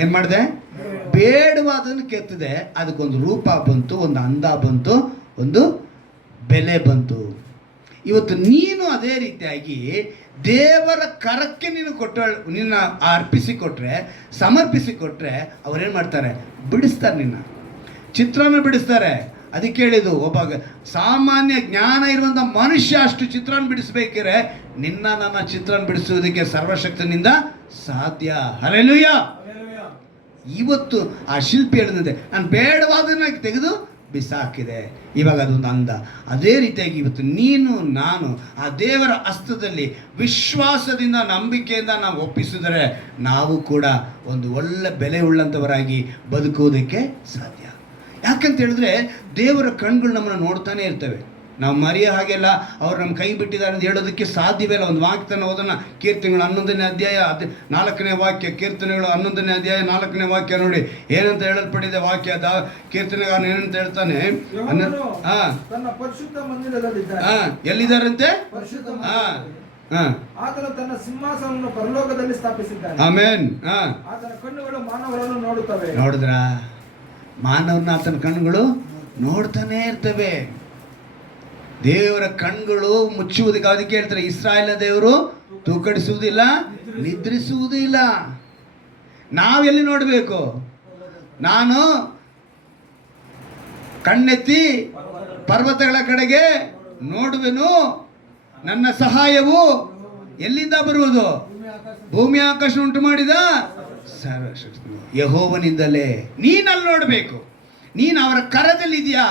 ಏನು ಮಾಡಿದೆ? ಬೇಡವಾದದನ್ನು ಕೆತ್ತದೆ. ಅದಕ್ಕೊಂದು ರೂಪ ಬಂತು, ಒಂದು ಅಂದ ಬಂತು, ಒಂದು ಬೆಲೆ ಬಂತು. ಇವತ್ತು ನೀನು ಅದೇ ರೀತಿಯಾಗಿ ದೇವರ ಕರಕ್ಕೆ ನೀನು ನಿನ್ನ ಅರ್ಪಿಸಿಕೊಟ್ರೆ, ಸಮರ್ಪಿಸಿಕೊಟ್ರೆ ಅವರೇನು ಮಾಡ್ತಾರೆ? ಬಿಡಿಸ್ತಾರೆ, ನಿನ್ನ ಚಿತ್ರನ ಬಿಡಿಸ್ತಾರೆ. ಅದಕ್ಕೆ ಹೇಳಿದ್ದು, ಒಬ್ಬ ಸಾಮಾನ್ಯ ಜ್ಞಾನ ಇರುವಂಥ ಮನುಷ್ಯ ಅಷ್ಟು ಚಿತ್ರನ ಬಿಡಿಸ್ಬೇಕಿದ್ರೆ ನಿನ್ನ ನನ್ನ ಚಿತ್ರನ ಬಿಡಿಸುವುದಕ್ಕೆ ಸರ್ವಶಕ್ತನಿಂದ ಸಾಧ್ಯ. ಹಲ್ಲೆಲೂಯ. ಇವತ್ತು ಆ ಶಿಲ್ಪಿ ಹೇಳಿದಂತೆ, ನಾನು ಬೇಡವಾದನ್ನ ತೆಗೆದು ಬಿಸಾಕಿದೆ, ಇವಾಗ ಅದೊಂದು ಅಂದ. ಅದೇ ರೀತಿಯಾಗಿ ಇವತ್ತು ನೀನು ನಾನು ಆ ದೇವರ ಹಸ್ತದಲ್ಲಿ ವಿಶ್ವಾಸದಿಂದ ನಂಬಿಕೆಯಿಂದ ನಾವು ಒಪ್ಪಿಸಿದರೆ ನಾವು ಕೂಡ ಒಂದು ಒಳ್ಳೆ ಬೆಲೆ ಉಳ್ಳಂಥವರಾಗಿ ಬದುಕುವುದಕ್ಕೆ ಸಾಧ್ಯ. ಯಾಕಂತ ಹೇಳಿದ್ರೆ ದೇವರ ಕಣ್ಗಳು ನಮ್ಮನ್ನು ನೋಡ್ತಾನೆ ಇರ್ತವೆ. ನಾವು ಮರೆಯೋ ಹಾಗೆಲ್ಲ ಅವ್ರು ನಮ್ಮ ಕೈ ಬಿಟ್ಟಿದ್ದಾರೆ ಅಂತ ಹೇಳೋದಕ್ಕೆ ಸಾಧ್ಯವೇ ಇಲ್ಲ. ಒಂದು ವಾಕ್ಯನ ಓದೋಣ, ಕೀರ್ತನೆಗಳು 11ನೇ ಅಧ್ಯಾಯ 4ನೇ ವಾಕ್ಯ. ಕೀರ್ತನೆಗಳು 11ನೇ ಅಧ್ಯಾಯ 4ನೇ ವಾಕ್ಯ ನೋಡಿ ಏನಂತ ಹೇಳಲ್ಪಟ್ಟಿದೆ ವಾಕ್ಯ. ಕೀರ್ತನೆಗಾರನು ಏನಂತ ಹೇಳ್ತಾನೆ? ಎಲ್ಲಿದ್ದಾರಂತೆ? ಆತನು ತನ್ನ ಸಿಂಹಾಸನವನ್ನು ಪರಲೋಕದಲ್ಲಿ ಸ್ಥಾಪಿಸಿದ್ದಾನೆ. ಆಮೆನ್. ಆತನ ಕಣ್ಣುಗಳು ಮಾನವರನ್ನು ನೋಡುತ್ತವೆ. ನೋಡಿದ್ರ? ಮಾನವನ ಆತನ ಕಣ್ಣುಗಳು ನೋಡ್ತಾನೆ ಇರ್ತವೆ. ದೇವರ ಕಣ್ಗಳು ಮುಚ್ಚುವುದಕ್ಕೆ, ಅದಕ್ಕೆ ಹೇಳ್ತಾರೆ ಇಸ್ರಾಯೇಲ್ ದೇವರು ತೂಕಡಿಸುವುದಿಲ್ಲ, ನಿದ್ರಿಸುವುದಿಲ್ಲ. ನಾವೆಲ್ಲಿ ನೋಡಬೇಕು? ನಾನು ಕಣ್ಣೆತ್ತಿ ಪರ್ವತಗಳ ಕಡೆಗೆ ನೋಡುವೆನು, ನನ್ನ ಸಹಾಯವು ಎಲ್ಲಿಂದ ಬರುವುದು? ಭೂಮಿ ಆಕಾಶ ಉಂಟು ಮಾಡಿದ ಸರ್ವಶಕ್ತನು ಯೆಹೋವನಿಂದಲೇ. ನೀನಲ್ಲಿ ನೋಡಬೇಕು. ನೀನು ಅವರ ಕರದಲ್ಲಿದೆಯಾ?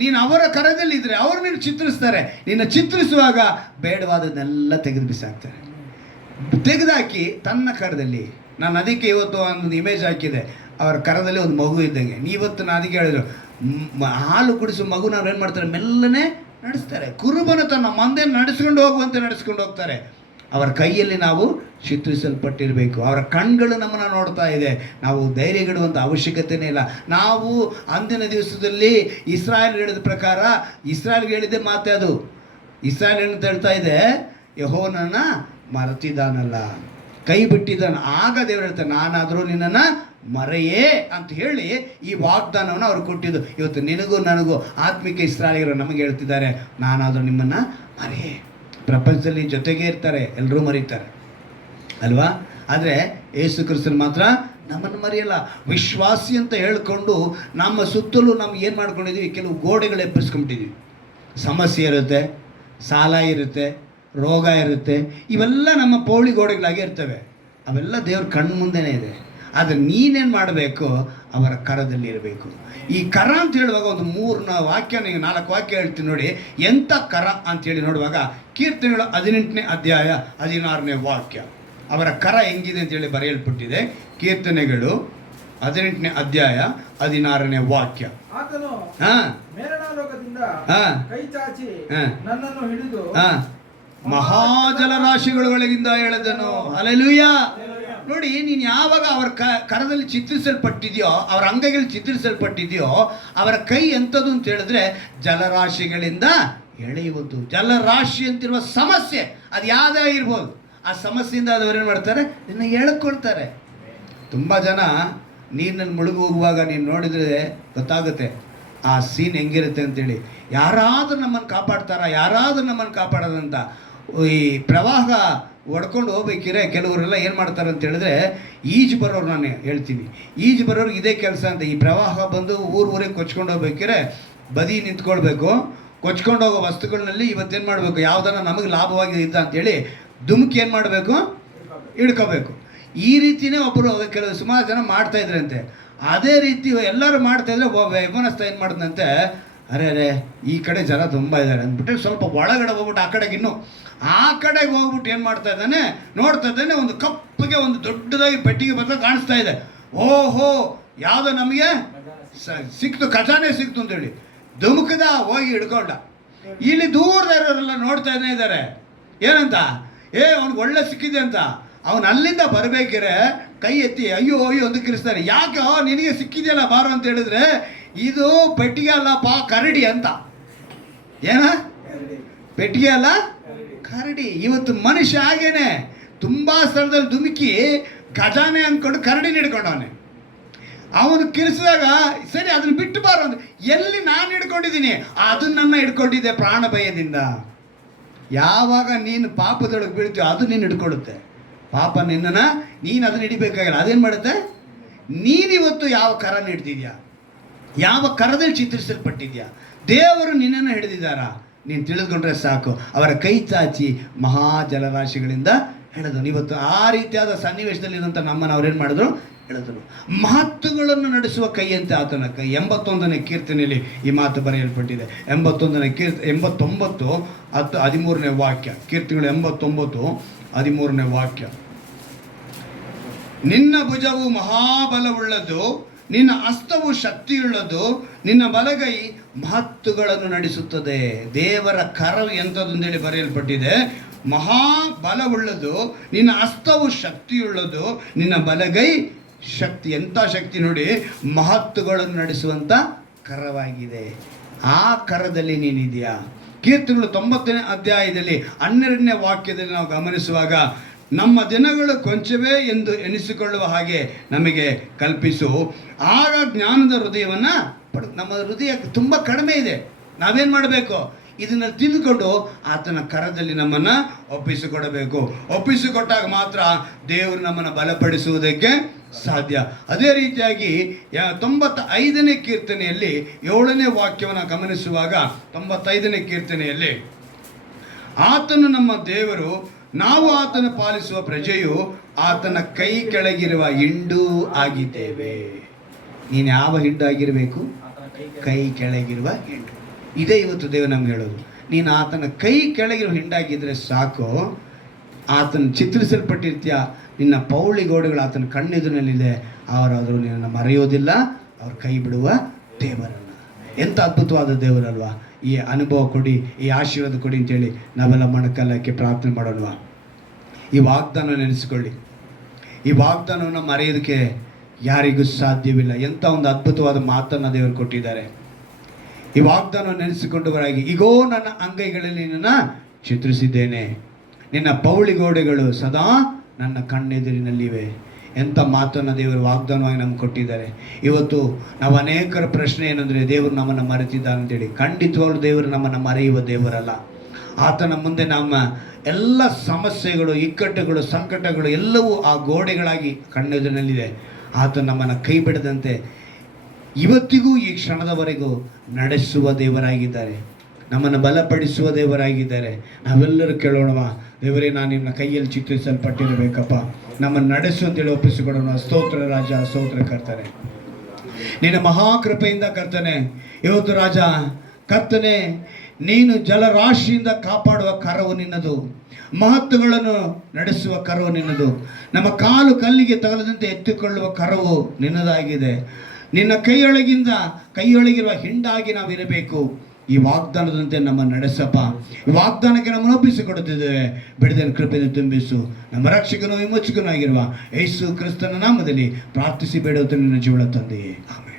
ನೀನು ಅವರ ಕರದಲ್ಲಿದ್ದರೆ ಅವರು ನೀನು ಚಿತ್ರಿಸ್ತಾರೆ. ನಿನ್ನ ಚಿತ್ರಿಸುವಾಗ ಬೇಡವಾದನ್ನೆಲ್ಲ ತೆಗೆದು ಬಿಸಾಕ್ತಾರೆ. ತೆಗೆದಾಕಿ ತನ್ನ ಕರದಲ್ಲಿ, ನಾನು ಅದಕ್ಕೆ ಇವತ್ತು ಒಂದು ಇಮೇಜ್ ಹಾಕಿದೆ, ಅವರ ಕರದಲ್ಲಿ ಒಂದು ಮಗು ಇದ್ದಂಗೆ. ನೀವತ್ತು ನಾನು ಅದಕ್ಕೆ ಹೇಳಿದ್ರು, ಹಾಲು ಕುಡಿಸೋ ಮಗುನ ಅವ್ರು ಏನು ಮಾಡ್ತಾರೆ? ಮೆಲ್ಲನೆ ನಡೆಸ್ತಾರೆ. ಕುರುಬನು ತನ್ನ ಮಂದೆ ನಡೆಸ್ಕೊಂಡು ಹೋಗುವಂತೆ ನಡೆಸ್ಕೊಂಡು ಹೋಗ್ತಾರೆ. ಅವರ ಕೈಯಲ್ಲಿ ನಾವು ಚಿತ್ರಿಸಲ್ಪಟ್ಟಿರಬೇಕು. ಅವರ ಕಣ್ಗಳು ನಮ್ಮನ್ನು ನೋಡ್ತಾ ಇದೆ. ನಾವು ಧೈರ್ಯಗೆಡುವಂಥ ಅವಶ್ಯಕತೆಯೇ ಇಲ್ಲ. ನಾವು ಅಂದಿನ ದಿವಸದಲ್ಲಿ ಇಸ್ರಾಯೇಲ್ ಹೇಳಿದ ಪ್ರಕಾರ, ಇಸ್ರಾಯೇಲ್ಗೆ ಹೇಳಿದ್ದೆ ಮಾತೆ ಅದು. ಇಸ್ರಾಯೇಲ್ ಏನಂತ ಹೇಳ್ತಾ ಇದೆ? ಯೆಹೋವನನ್ನ ಮರೆತಿದ್ದಾನಲ್ಲ, ಕೈ ಬಿಟ್ಟಿದ್ದಾನೆ. ಆಗ ದೇವರು ಹೇಳ್ತಾರೆ, ನಾನಾದರೂ ನಿನ್ನನ್ನು ಮರೆಯೇ ಅಂತ ಹೇಳಿ ಈ ವಾಗ್ದಾನವನ್ನು ಅವ್ರು ಕೊಟ್ಟಿದ್ದು. ಇವತ್ತು ನಿನಗೂ ನನಗೂ ಆತ್ಮಿಕ ಇಸ್ರಾಯೇಲ್ಯರು ನಮಗೆ ಹೇಳ್ತಿದ್ದಾರೆ, ನಾನಾದರೂ ನಿಮ್ಮನ್ನು ಮರೆಯೇ. ಪ್ರಪಂಚದಲ್ಲಿ ಜೊತೆಗೆ ಇರ್ತಾರೆ, ಎಲ್ಲರೂ ಮರೀತಾರೆ ಅಲ್ವಾ? ಆದರೆ ಯೇಸು ಕ್ರಿಸ್ತನ್ ಮಾತ್ರ ನಮ್ಮನ್ನು ಮರೆಯಲ್ಲ. ವಿಶ್ವಾಸಿ ಅಂತ ಹೇಳಿಕೊಂಡು ನಮ್ಮ ಸುತ್ತಲೂ ನಮ್ಗೆ ಏನು ಮಾಡ್ಕೊಂಡಿದ್ದೀವಿ, ಕೆಲವು ಗೋಡೆಗಳು ಎಬ್ಬರಿಸ್ಕೊಂಬಿಟ್ಟಿದ್ದೀವಿ. ಸಮಸ್ಯೆ ಇರುತ್ತೆ, ಸಾಲ ಇರುತ್ತೆ, ರೋಗ ಇರುತ್ತೆ, ಇವೆಲ್ಲ ನಮ್ಮ ಪೌಳಿ ಗೋಡೆಗಳಾಗಿ ಇರ್ತವೆ. ಅವೆಲ್ಲ ದೇವ್ರ ಕಣ್ಣು ಮುಂದೆನೇ ಇದೆ. ಆದರೆ ನೀನೇನು ಮಾಡಬೇಕು, ಅವರ ಕರದಲ್ಲಿ ಇರಬೇಕು. ಈ ಕರ ಅಂತ ಹೇಳುವಾಗ ಒಂದು 3 ವಾಕ್ಯ, ನೀವು 4 ವಾಕ್ಯ ಹೇಳ್ತೀನಿ ನೋಡಿ. ಎಂಥ ಕರ ಅಂತೇಳಿ ನೋಡುವಾಗ ಕೀರ್ತನೆಗಳು 18ನೇ ಅಧ್ಯಾಯ 16ನೇ ವಾಕ್ಯ. ಅವರ ಕರ ಹೆಂಗಿದೆ ಅಂತೇಳಿ ಬರೆಯಲ್ಪಟ್ಟಿದೆ. ಕೀರ್ತನೆಗಳು 18ನೇ ಅಧ್ಯಾಯ 16ನೇ ವಾಕ್ಯ. ಆತನು ಮೇಲಣಾಲೋಕದಿಂದ ಕೈ ಚಾಚಿ ನನ್ನನ್ನು ಹಿಡಿದು ಮಹಾಜಲರಾಶಿಗಳೊಳಗಿಂದ ಎಳೆದನು. ಹಲ್ಲೆಲೂಯಾ. ನೋಡಿ, ನೀನು ಯಾವಾಗ ಅವರ ಕರದಲ್ಲಿ ಚಿತ್ರಿಸಲ್ಪಟ್ಟಿದೆಯೋ, ಅವರ ಅಂಗೈಗಳಲ್ಲಿ ಚಿತ್ರಿಸಲ್ಪಟ್ಟಿದೆಯೋ, ಅವರ ಕೈ ಎಂಥದ್ದು ಅಂತ ಹೇಳಿದ್ರೆ ಜಲರಾಶಿಗಳಿಂದ ಎಳೆಯುವುದು. ಜಲರಾಶಿ ಅಂತಿರುವ ಸಮಸ್ಯೆ ಅದು ಯಾವುದೇ ಇರ್ಬೋದು, ಆ ಸಮಸ್ಯೆಯಿಂದ ಅದವರೇನು ಮಾಡ್ತಾರೆ, ನಿನ್ನ ಎಳ್ಕೊಳ್ತಾರೆ. ತುಂಬ ಜನ ನೀರಿನಲ್ಲಿ ಮುಳುಗಿ ಹೋಗುವಾಗ ನೀನು ನೋಡಿದರೆ ಗೊತ್ತಾಗುತ್ತೆ ಆ ಸೀನ್ ಹೆಂಗಿರುತ್ತೆ ಅಂತೇಳಿ. ಯಾರಾದರೂ ನಮ್ಮನ್ನು ಕಾಪಾಡೋದಂತ ಈ ಪ್ರವಾಹ ಹೊಡ್ಕೊಂಡು ಹೋಗ್ಬೇಕಿದ್ರೆ ಕೆಲವರೆಲ್ಲ ಏನು ಮಾಡ್ತಾರೆ ಅಂತ ಹೇಳಿದ್ರೆ, ಈಜು ಬರೋರು, ನಾನು ಹೇಳ್ತೀನಿ, ಈಜು ಬರೋರಿಗೆ ಇದೇ ಕೆಲಸ ಅಂತ. ಈ ಪ್ರವಾಹ ಬಂದು ಊರಿಗೆ ಕೊಚ್ಕೊಂಡು ಹೋಗ್ಬೇಕಿದ್ರೆ ಬದಿ ನಿಂತ್ಕೊಳ್ಬೇಕು. ಕೊಚ್ಕೊಂಡು ಹೋಗೋ ವಸ್ತುಗಳಲ್ಲಿ ಇವತ್ತೇನು ಮಾಡಬೇಕು, ಯಾವುದನ್ನ ನಮಗೆ ಲಾಭವಾಗಿ ಇಲ್ಲ ಅಂತೇಳಿ ಧುಮುಕಿ ಏನು ಮಾಡಬೇಕು, ಹಿಡ್ಕೋಬೇಕು. ಈ ರೀತಿಯೇ ಒಬ್ಬರು ಕೆಲವು ಸುಮಾರು ಜನ ಮಾಡ್ತಾಯಿದ್ರಂತೆ. ಅದೇ ರೀತಿ ಎಲ್ಲರೂ ಮಾಡ್ತಾಯಿದ್ರೆ ವಿಮಾನಸ್ಥ ಏನು ಮಾಡಿದಂತೆ, ಅರೆ ಈ ಕಡೆ ಜನ ತುಂಬ ಇದ್ದಾರೆ ಅಂದ್ಬಿಟ್ಟು ಸ್ವಲ್ಪ ಒಳಗಡೆ ಹೋಗ್ಬಿಟ್ಟು ಆ ಕಡೆಗೆ ಹೋಗ್ಬಿಟ್ಟು ಏನು ಮಾಡ್ತಾ ಇದ್ದಾನೆ, ನೋಡ್ತಾ ಇದ್ದಾನೆ, ಒಂದು ಕಪ್ಪಗೆ ಒಂದು ದೊಡ್ಡದಾಗಿ ಪೆಟ್ಟಿಗೆ ಬರ್ತಾ ಕಾಣಿಸ್ತಾ ಇದೆ. ಓಹೋ, ಯಾವುದೋ ನಮಗೆ ಸಿಕ್ತು, ಖಜಾನೆ ಸಿಕ್ತು ಅಂತೇಳಿ ಧುಮುಕದ ಹೋಗಿ ಹಿಡ್ಕೊಂಡ. ಇಲ್ಲಿ ದೂರದವರೆಲ್ಲ ನೋಡ್ತಾ ಇದ್ದಾರೆ ಏನಂತ, ಅವ್ನಿಗೆ ಒಳ್ಳೆ ಸಿಕ್ಕಿದೆ ಅಂತ. ಅವನು ಅಲ್ಲಿಂದ ಬರಬೇಕಿದ್ರೆ ಕೈ ಎತ್ತಿ ಅಯ್ಯೋ ಅಂತ ಕಿರಿಸ್ತಾನೆ. ಯಾಕೆ ನಿನಗೆ ಸಿಕ್ಕಿದೆಯಲ್ಲ ಬಾರೋ ಅಂತ ಹೇಳಿದ್ರೆ, ಇದು ಪೆಟ್ಟಿಗೆ ಅಲ್ಲಪ್ಪ, ಕರಡಿ ಅಂತ. ಏನ ಪೆಟ್ಟಿಗೆ ಅಲ್ಲ, ಕರಡಿ. ಇವತ್ತು ಮನುಷ್ಯ ಹಾಗೇನೆ ತುಂಬ ಸ್ಥಳದಲ್ಲಿ ಧುಮುಕಿ ಖಜಾನೆ ಅಂದ್ಕೊಂಡು ಕರಡಿನ ಹಿಡ್ಕೊಂಡವನೆ. ಅವನು ಕಿರಿಸಿದಾಗ ಸರಿ ಅದನ್ನು ಬಿಟ್ಟು ಬಾರೋ ಅಂದ್ರೆ, ಎಲ್ಲಿ ನಾನು ಹಿಡ್ಕೊಂಡಿದ್ದೀನಿ, ಅದನ್ನ ನನ್ನ ಹಿಡ್ಕೊಂಡಿದ್ದೆ ಪ್ರಾಣ ಭಯದಿಂದ. ಯಾವಾಗ ನೀನು ಪಾಪದೊಳಗೆ ಬೀಳ್ತೀಯೋ ಅದು ನೀನು ಹಿಡ್ಕೊಳ್ಳುತ್ತೆ. ಪಾಪ ನಿನ್ನನ್ನು, ನೀನು ಅದನ್ನ ಹಿಡಿಬೇಕಾಗಿಲ್ಲ. ಅದೇನು ಮಾಡುತ್ತೆ, ನೀನಿವತ್ತು ಯಾವ ಕರನ ಹಿಡ್ದಿದ್ಯಾ, ಯಾವ ಕರದಲ್ಲಿ ಚಿತ್ರಿಸಲ್ಪಟ್ಟಿದ್ಯಾ, ದೇವರು ನಿನ್ನನ್ನು ಹಿಡಿದಿದ್ದಾರಾ, ನೀನು ತಿಳಿದುಕೊಂಡ್ರೆ ಸಾಕು. ಅವರ ಕೈ ಚಾಚಿ ಮಹಾ ಜಲರಾಶಿಗಳಿಂದ ಎಳೆದನು. ಇವತ್ತು ಆ ರೀತಿಯಾದ ಸನ್ನಿವೇಶದಲ್ಲಿ ಇರುವಂಥ ನಮ್ಮನ್ನು ಅವ್ರೇನು ಮಾಡಿದ್ರು, ಎಳೆದರು. ಮಹತ್ತುಗಳನ್ನು ನಡೆಸುವ ಕೈ ಅಂತ ಆತನ ಕೈ. 81ನೇ ಕೀರ್ತನೆಯಲ್ಲಿ ಈ ಮಾತು ಬರೆಯಲ್ಪಟ್ಟಿದೆ. 89ನೇ 13ನೇ ವಾಕ್ಯ. ಕೀರ್ತನೆಗಳು 89:13ನೇ ವಾಕ್ಯ. ನಿನ್ನ ಭುಜವು ಮಹಾಬಲವುಳ್ಳದು, ನಿನ್ನ ಹಸ್ತವು ಶಕ್ತಿಯುಳ್ಳದು, ನಿನ್ನ ಬಲಗೈ ಮಹತ್ತುಗಳನ್ನು ನಡೆಸುತ್ತದೆ. ದೇವರ ಕರವು ಎಂಥದ್ದು ಬರೆಯಲ್ಪಟ್ಟಿದೆ. ಮಹಾಬಲವುಳ್ಳದು, ನಿನ್ನ ಹಸ್ತವು ಶಕ್ತಿಯುಳ್ಳದು, ನಿನ್ನ ಬಲಗೈ ಶಕ್ತಿ. ಎಂಥ ಶಕ್ತಿ ನೋಡಿ, ಮಹತ್ತುಗಳನ್ನು ನಡೆಸುವಂಥ ಕರವಾಗಿದೆ. ಆ ಕರದಲ್ಲಿ ನೀನಿದೆಯಾ? ಕೀರ್ತನೆಗಳು 90ನೇ ಅಧ್ಯಾಯದಲ್ಲಿ 12ನೇ ವಾಕ್ಯದಲ್ಲಿ ನಾವು ಗಮನಿಸುವಾಗ, ನಮ್ಮ ದಿನಗಳು ಕೊಂಚವೇ ಎಂದು ಎನಿಸಿಕೊಳ್ಳುವ ಹಾಗೆ ನಮಗೆ ಕಲ್ಪಿಸು, ಆಗ ಜ್ಞಾನದ ಹೃದಯವನ್ನು ನಮ್ಮ ಹೃದಯ ತುಂಬ ಕಡಿಮೆ ಇದೆ. ನಾವೇನು ಮಾಡಬೇಕು, ಇದನ್ನು ತಿಳಿದುಕೊಂಡು ಆತನ ಕರದಲ್ಲಿ ನಮ್ಮನ್ನು ಒಪ್ಪಿಸಿಕೊಡಬೇಕು. ಒಪ್ಪಿಸಿಕೊಟ್ಟಾಗ ಮಾತ್ರ ದೇವರು ನಮ್ಮನ್ನು ಬಲಪಡಿಸುವುದಕ್ಕೆ ಸಾಧ್ಯ. ಅದೇ ರೀತಿಯಾಗಿ 95ನೇ ಕೀರ್ತನೆಯಲ್ಲಿ 7ನೇ ವಾಕ್ಯವನ್ನು ಗಮನಿಸುವಾಗ, 95ನೇ ಕೀರ್ತನೆಯಲ್ಲಿ, ಆತನು ನಮ್ಮ ದೇವರು, ನಾವು ಆತನ ಪಾಲಿಸುವ ಪ್ರಜೆಯು, ಆತನ ಕೈ ಕೆಳಗಿರುವ ಹಿಂಡು ಆಗಿದ್ದೇವೆ. ನೀನು ಯಾವ ಹಿಂಡು ಆಗಿರಬೇಕು? ಕೈ ಕೆಳಗಿರುವ ಹಿಂಡು. ಇದೇ ಇವತ್ತು ದೇವರು ನಮ್ಗೆ ಹೇಳೋದು. ನೀನು ಆತನ ಕೈ ಕೆಳಗಿರುವ ಹಿಂಡಾಗಿದ್ದರೆ ಸಾಕು. ಆತನ ಚಿತ್ರಿಸಲ್ಪಟ್ಟಿರ್ತೀಯ. ನಿನ್ನ ಪೌಳಿ ಗೋಡೆಗಳು ಆತನ ಕಣ್ಣೆದುರಿನಲ್ಲಿದೆ. ಅವರಾದರೂ ನಿನ್ನನ್ನು ಮರೆಯೋದಿಲ್ಲ, ಅವ್ರ ಕೈ ಬಿಡುವ ದೇವರಲ್ಲ. ಎಂಥ ಅದ್ಭುತವಾದ ದೇವರಲ್ವಾ? ಈ ಅನುಭವ ಕೊಡಿ, ಈ ಆಶೀರ್ವಾದ ಕೊಡಿ ಅಂತೇಳಿ ನಾವೆಲ್ಲ ಮೊಣಕಾಲಕ್ಕೆ ಪ್ರಾರ್ಥನೆ ಮಾಡೋಣ. ಈ ವಾಗ್ದಾನ ನೆನೆಸಿಕೊಳ್ಳಿ. ಈ ವಾಗ್ದಾನವನ್ನು ಮರೆಯೋದಕ್ಕೆ ಯಾರಿಗೂ ಸಾಧ್ಯವಿಲ್ಲ. ಎಂಥ ಒಂದು ಅದ್ಭುತವಾದ ಮಾತನ್ನು ದೇವರು ಕೊಟ್ಟಿದ್ದಾರೆ. ಈ ವಾಗ್ದಾನವನ್ನು ನೆನೆಸಿಕೊಂಡವರಾಗಿ, ಈಗೋ ನನ್ನ ಅಂಗೈಗಳಲ್ಲಿ ನಿನ್ನನ್ನು ಚಿತ್ರಿಸಿದ್ದೇನೆ, ನಿನ್ನ ಪೌಳಿ ಗೋಡೆಗಳು ಸದಾ ನನ್ನ ಕಣ್ಣೆದುರಿನಲ್ಲಿವೆ. ಎಂಥ ಮಾತನ್ನು ದೇವರು ವಾಗ್ದಾನವಾಗಿ ನಮ್ಗೆ ಕೊಟ್ಟಿದ್ದಾರೆ. ಇವತ್ತು ನಾವು ಅನೇಕರ ಪ್ರಶ್ನೆ ಏನಂದರೆ, ದೇವರು ನಮ್ಮನ್ನು ಮರೆತಿದ್ದಾನೆ ಅಂತೇಳಿ. ಖಂಡಿತವಾಗ್ಲೂ ದೇವರು ನಮ್ಮನ್ನು ಮರೆಯುವ ದೇವರಲ್ಲ. ಆತನ ಮುಂದೆ ನಮ್ಮ ಎಲ್ಲ ಸಮಸ್ಯೆಗಳು, ಇಕ್ಕಟ್ಟುಗಳು, ಸಂಕಟಗಳು ಎಲ್ಲವೂ ಆ ಗೋಡೆಗಳಾಗಿ ಕಣ್ಣೆದುರಿನಲ್ಲಿದೆ. ಆತ ನಮ್ಮನ್ನು ಕೈ ಬಿಡದಂತೆ ಇವತ್ತಿಗೂ ಈ ಕ್ಷಣದವರೆಗೂ ನಡೆಸುವ ದೇವರಾಗಿದ್ದಾರೆ, ನಮ್ಮನ್ನು ಬಲಪಡಿಸುವ ದೇವರಾಗಿದ್ದಾರೆ. ನಾವೆಲ್ಲರೂ ಕೇಳೋಣವ, ದೇವರೇ, ನಾನು ನಿನ್ನ ಕೈಯಲ್ಲಿ ಚಿತ್ರಿಸಲ್ಪಟ್ಟಿರಬೇಕಪ್ಪ, ನಮ್ಮನ್ನು ನಡೆಸು ಅಂತೇಳಿ ಒಪ್ಪಿಸಿಕೊಡೋಣ. ಸ್ತೋತ್ರ ರಾಜ, ಸ್ತೋತ್ರ ಕರ್ತನೆ, ನಿನ್ನ ಮಹಾಕೃಪೆಯಿಂದ ಕರ್ತನೆ. ಇವತ್ತು ರಾಜ ಕರ್ತನೆ, ನೀನು ಜಲರಾಶಿಯಿಂದ ಕಾಪಾಡುವ ಕರವು ನಿನ್ನದು, ಮಹತ್ವಗಳನ್ನು ನಡೆಸುವ ಕರವು ನಿನ್ನದು, ನಮ್ಮ ಕಾಲು ಕಲ್ಲಿಗೆ ತಗಲದಂತೆ ಎತ್ತಿಕೊಳ್ಳುವ ಕರವು ನಿನ್ನದಾಗಿದೆ. ನಿನ್ನ ಕೈಯೊಳಗಿರುವ ಹಿಂಡಾಗಿ ನಾವಿರಬೇಕು. ಈ ವಾಗ್ದಾನದಂತೆ ನಮ್ಮನ್ನು ನಡೆಸಪ್ಪ. ಈ ವಾಗ್ದಾನಕ್ಕೆ ನಮ್ಮನ್ನು ಒಪ್ಪಿಸಿಕೊಡುತ್ತಿದ್ದೇವೆ. ಬಿಡದ ಕೃಪೆಯನ್ನು ತುಂಬಿಸು. ನಮ್ಮ ರಕ್ಷಕನು ವಿಮೋಚಕನೂ ಆಗಿರುವ ಯೇಸು ಕ್ರಿಸ್ತನ ನಾಮದಲ್ಲಿ ಪ್ರಾರ್ಥಿಸಿ ಬೇಡುತ್ತ ನಿನ್ನ ಜೀವನ ತಂದೆಯೇ, ಆಮೆನ್.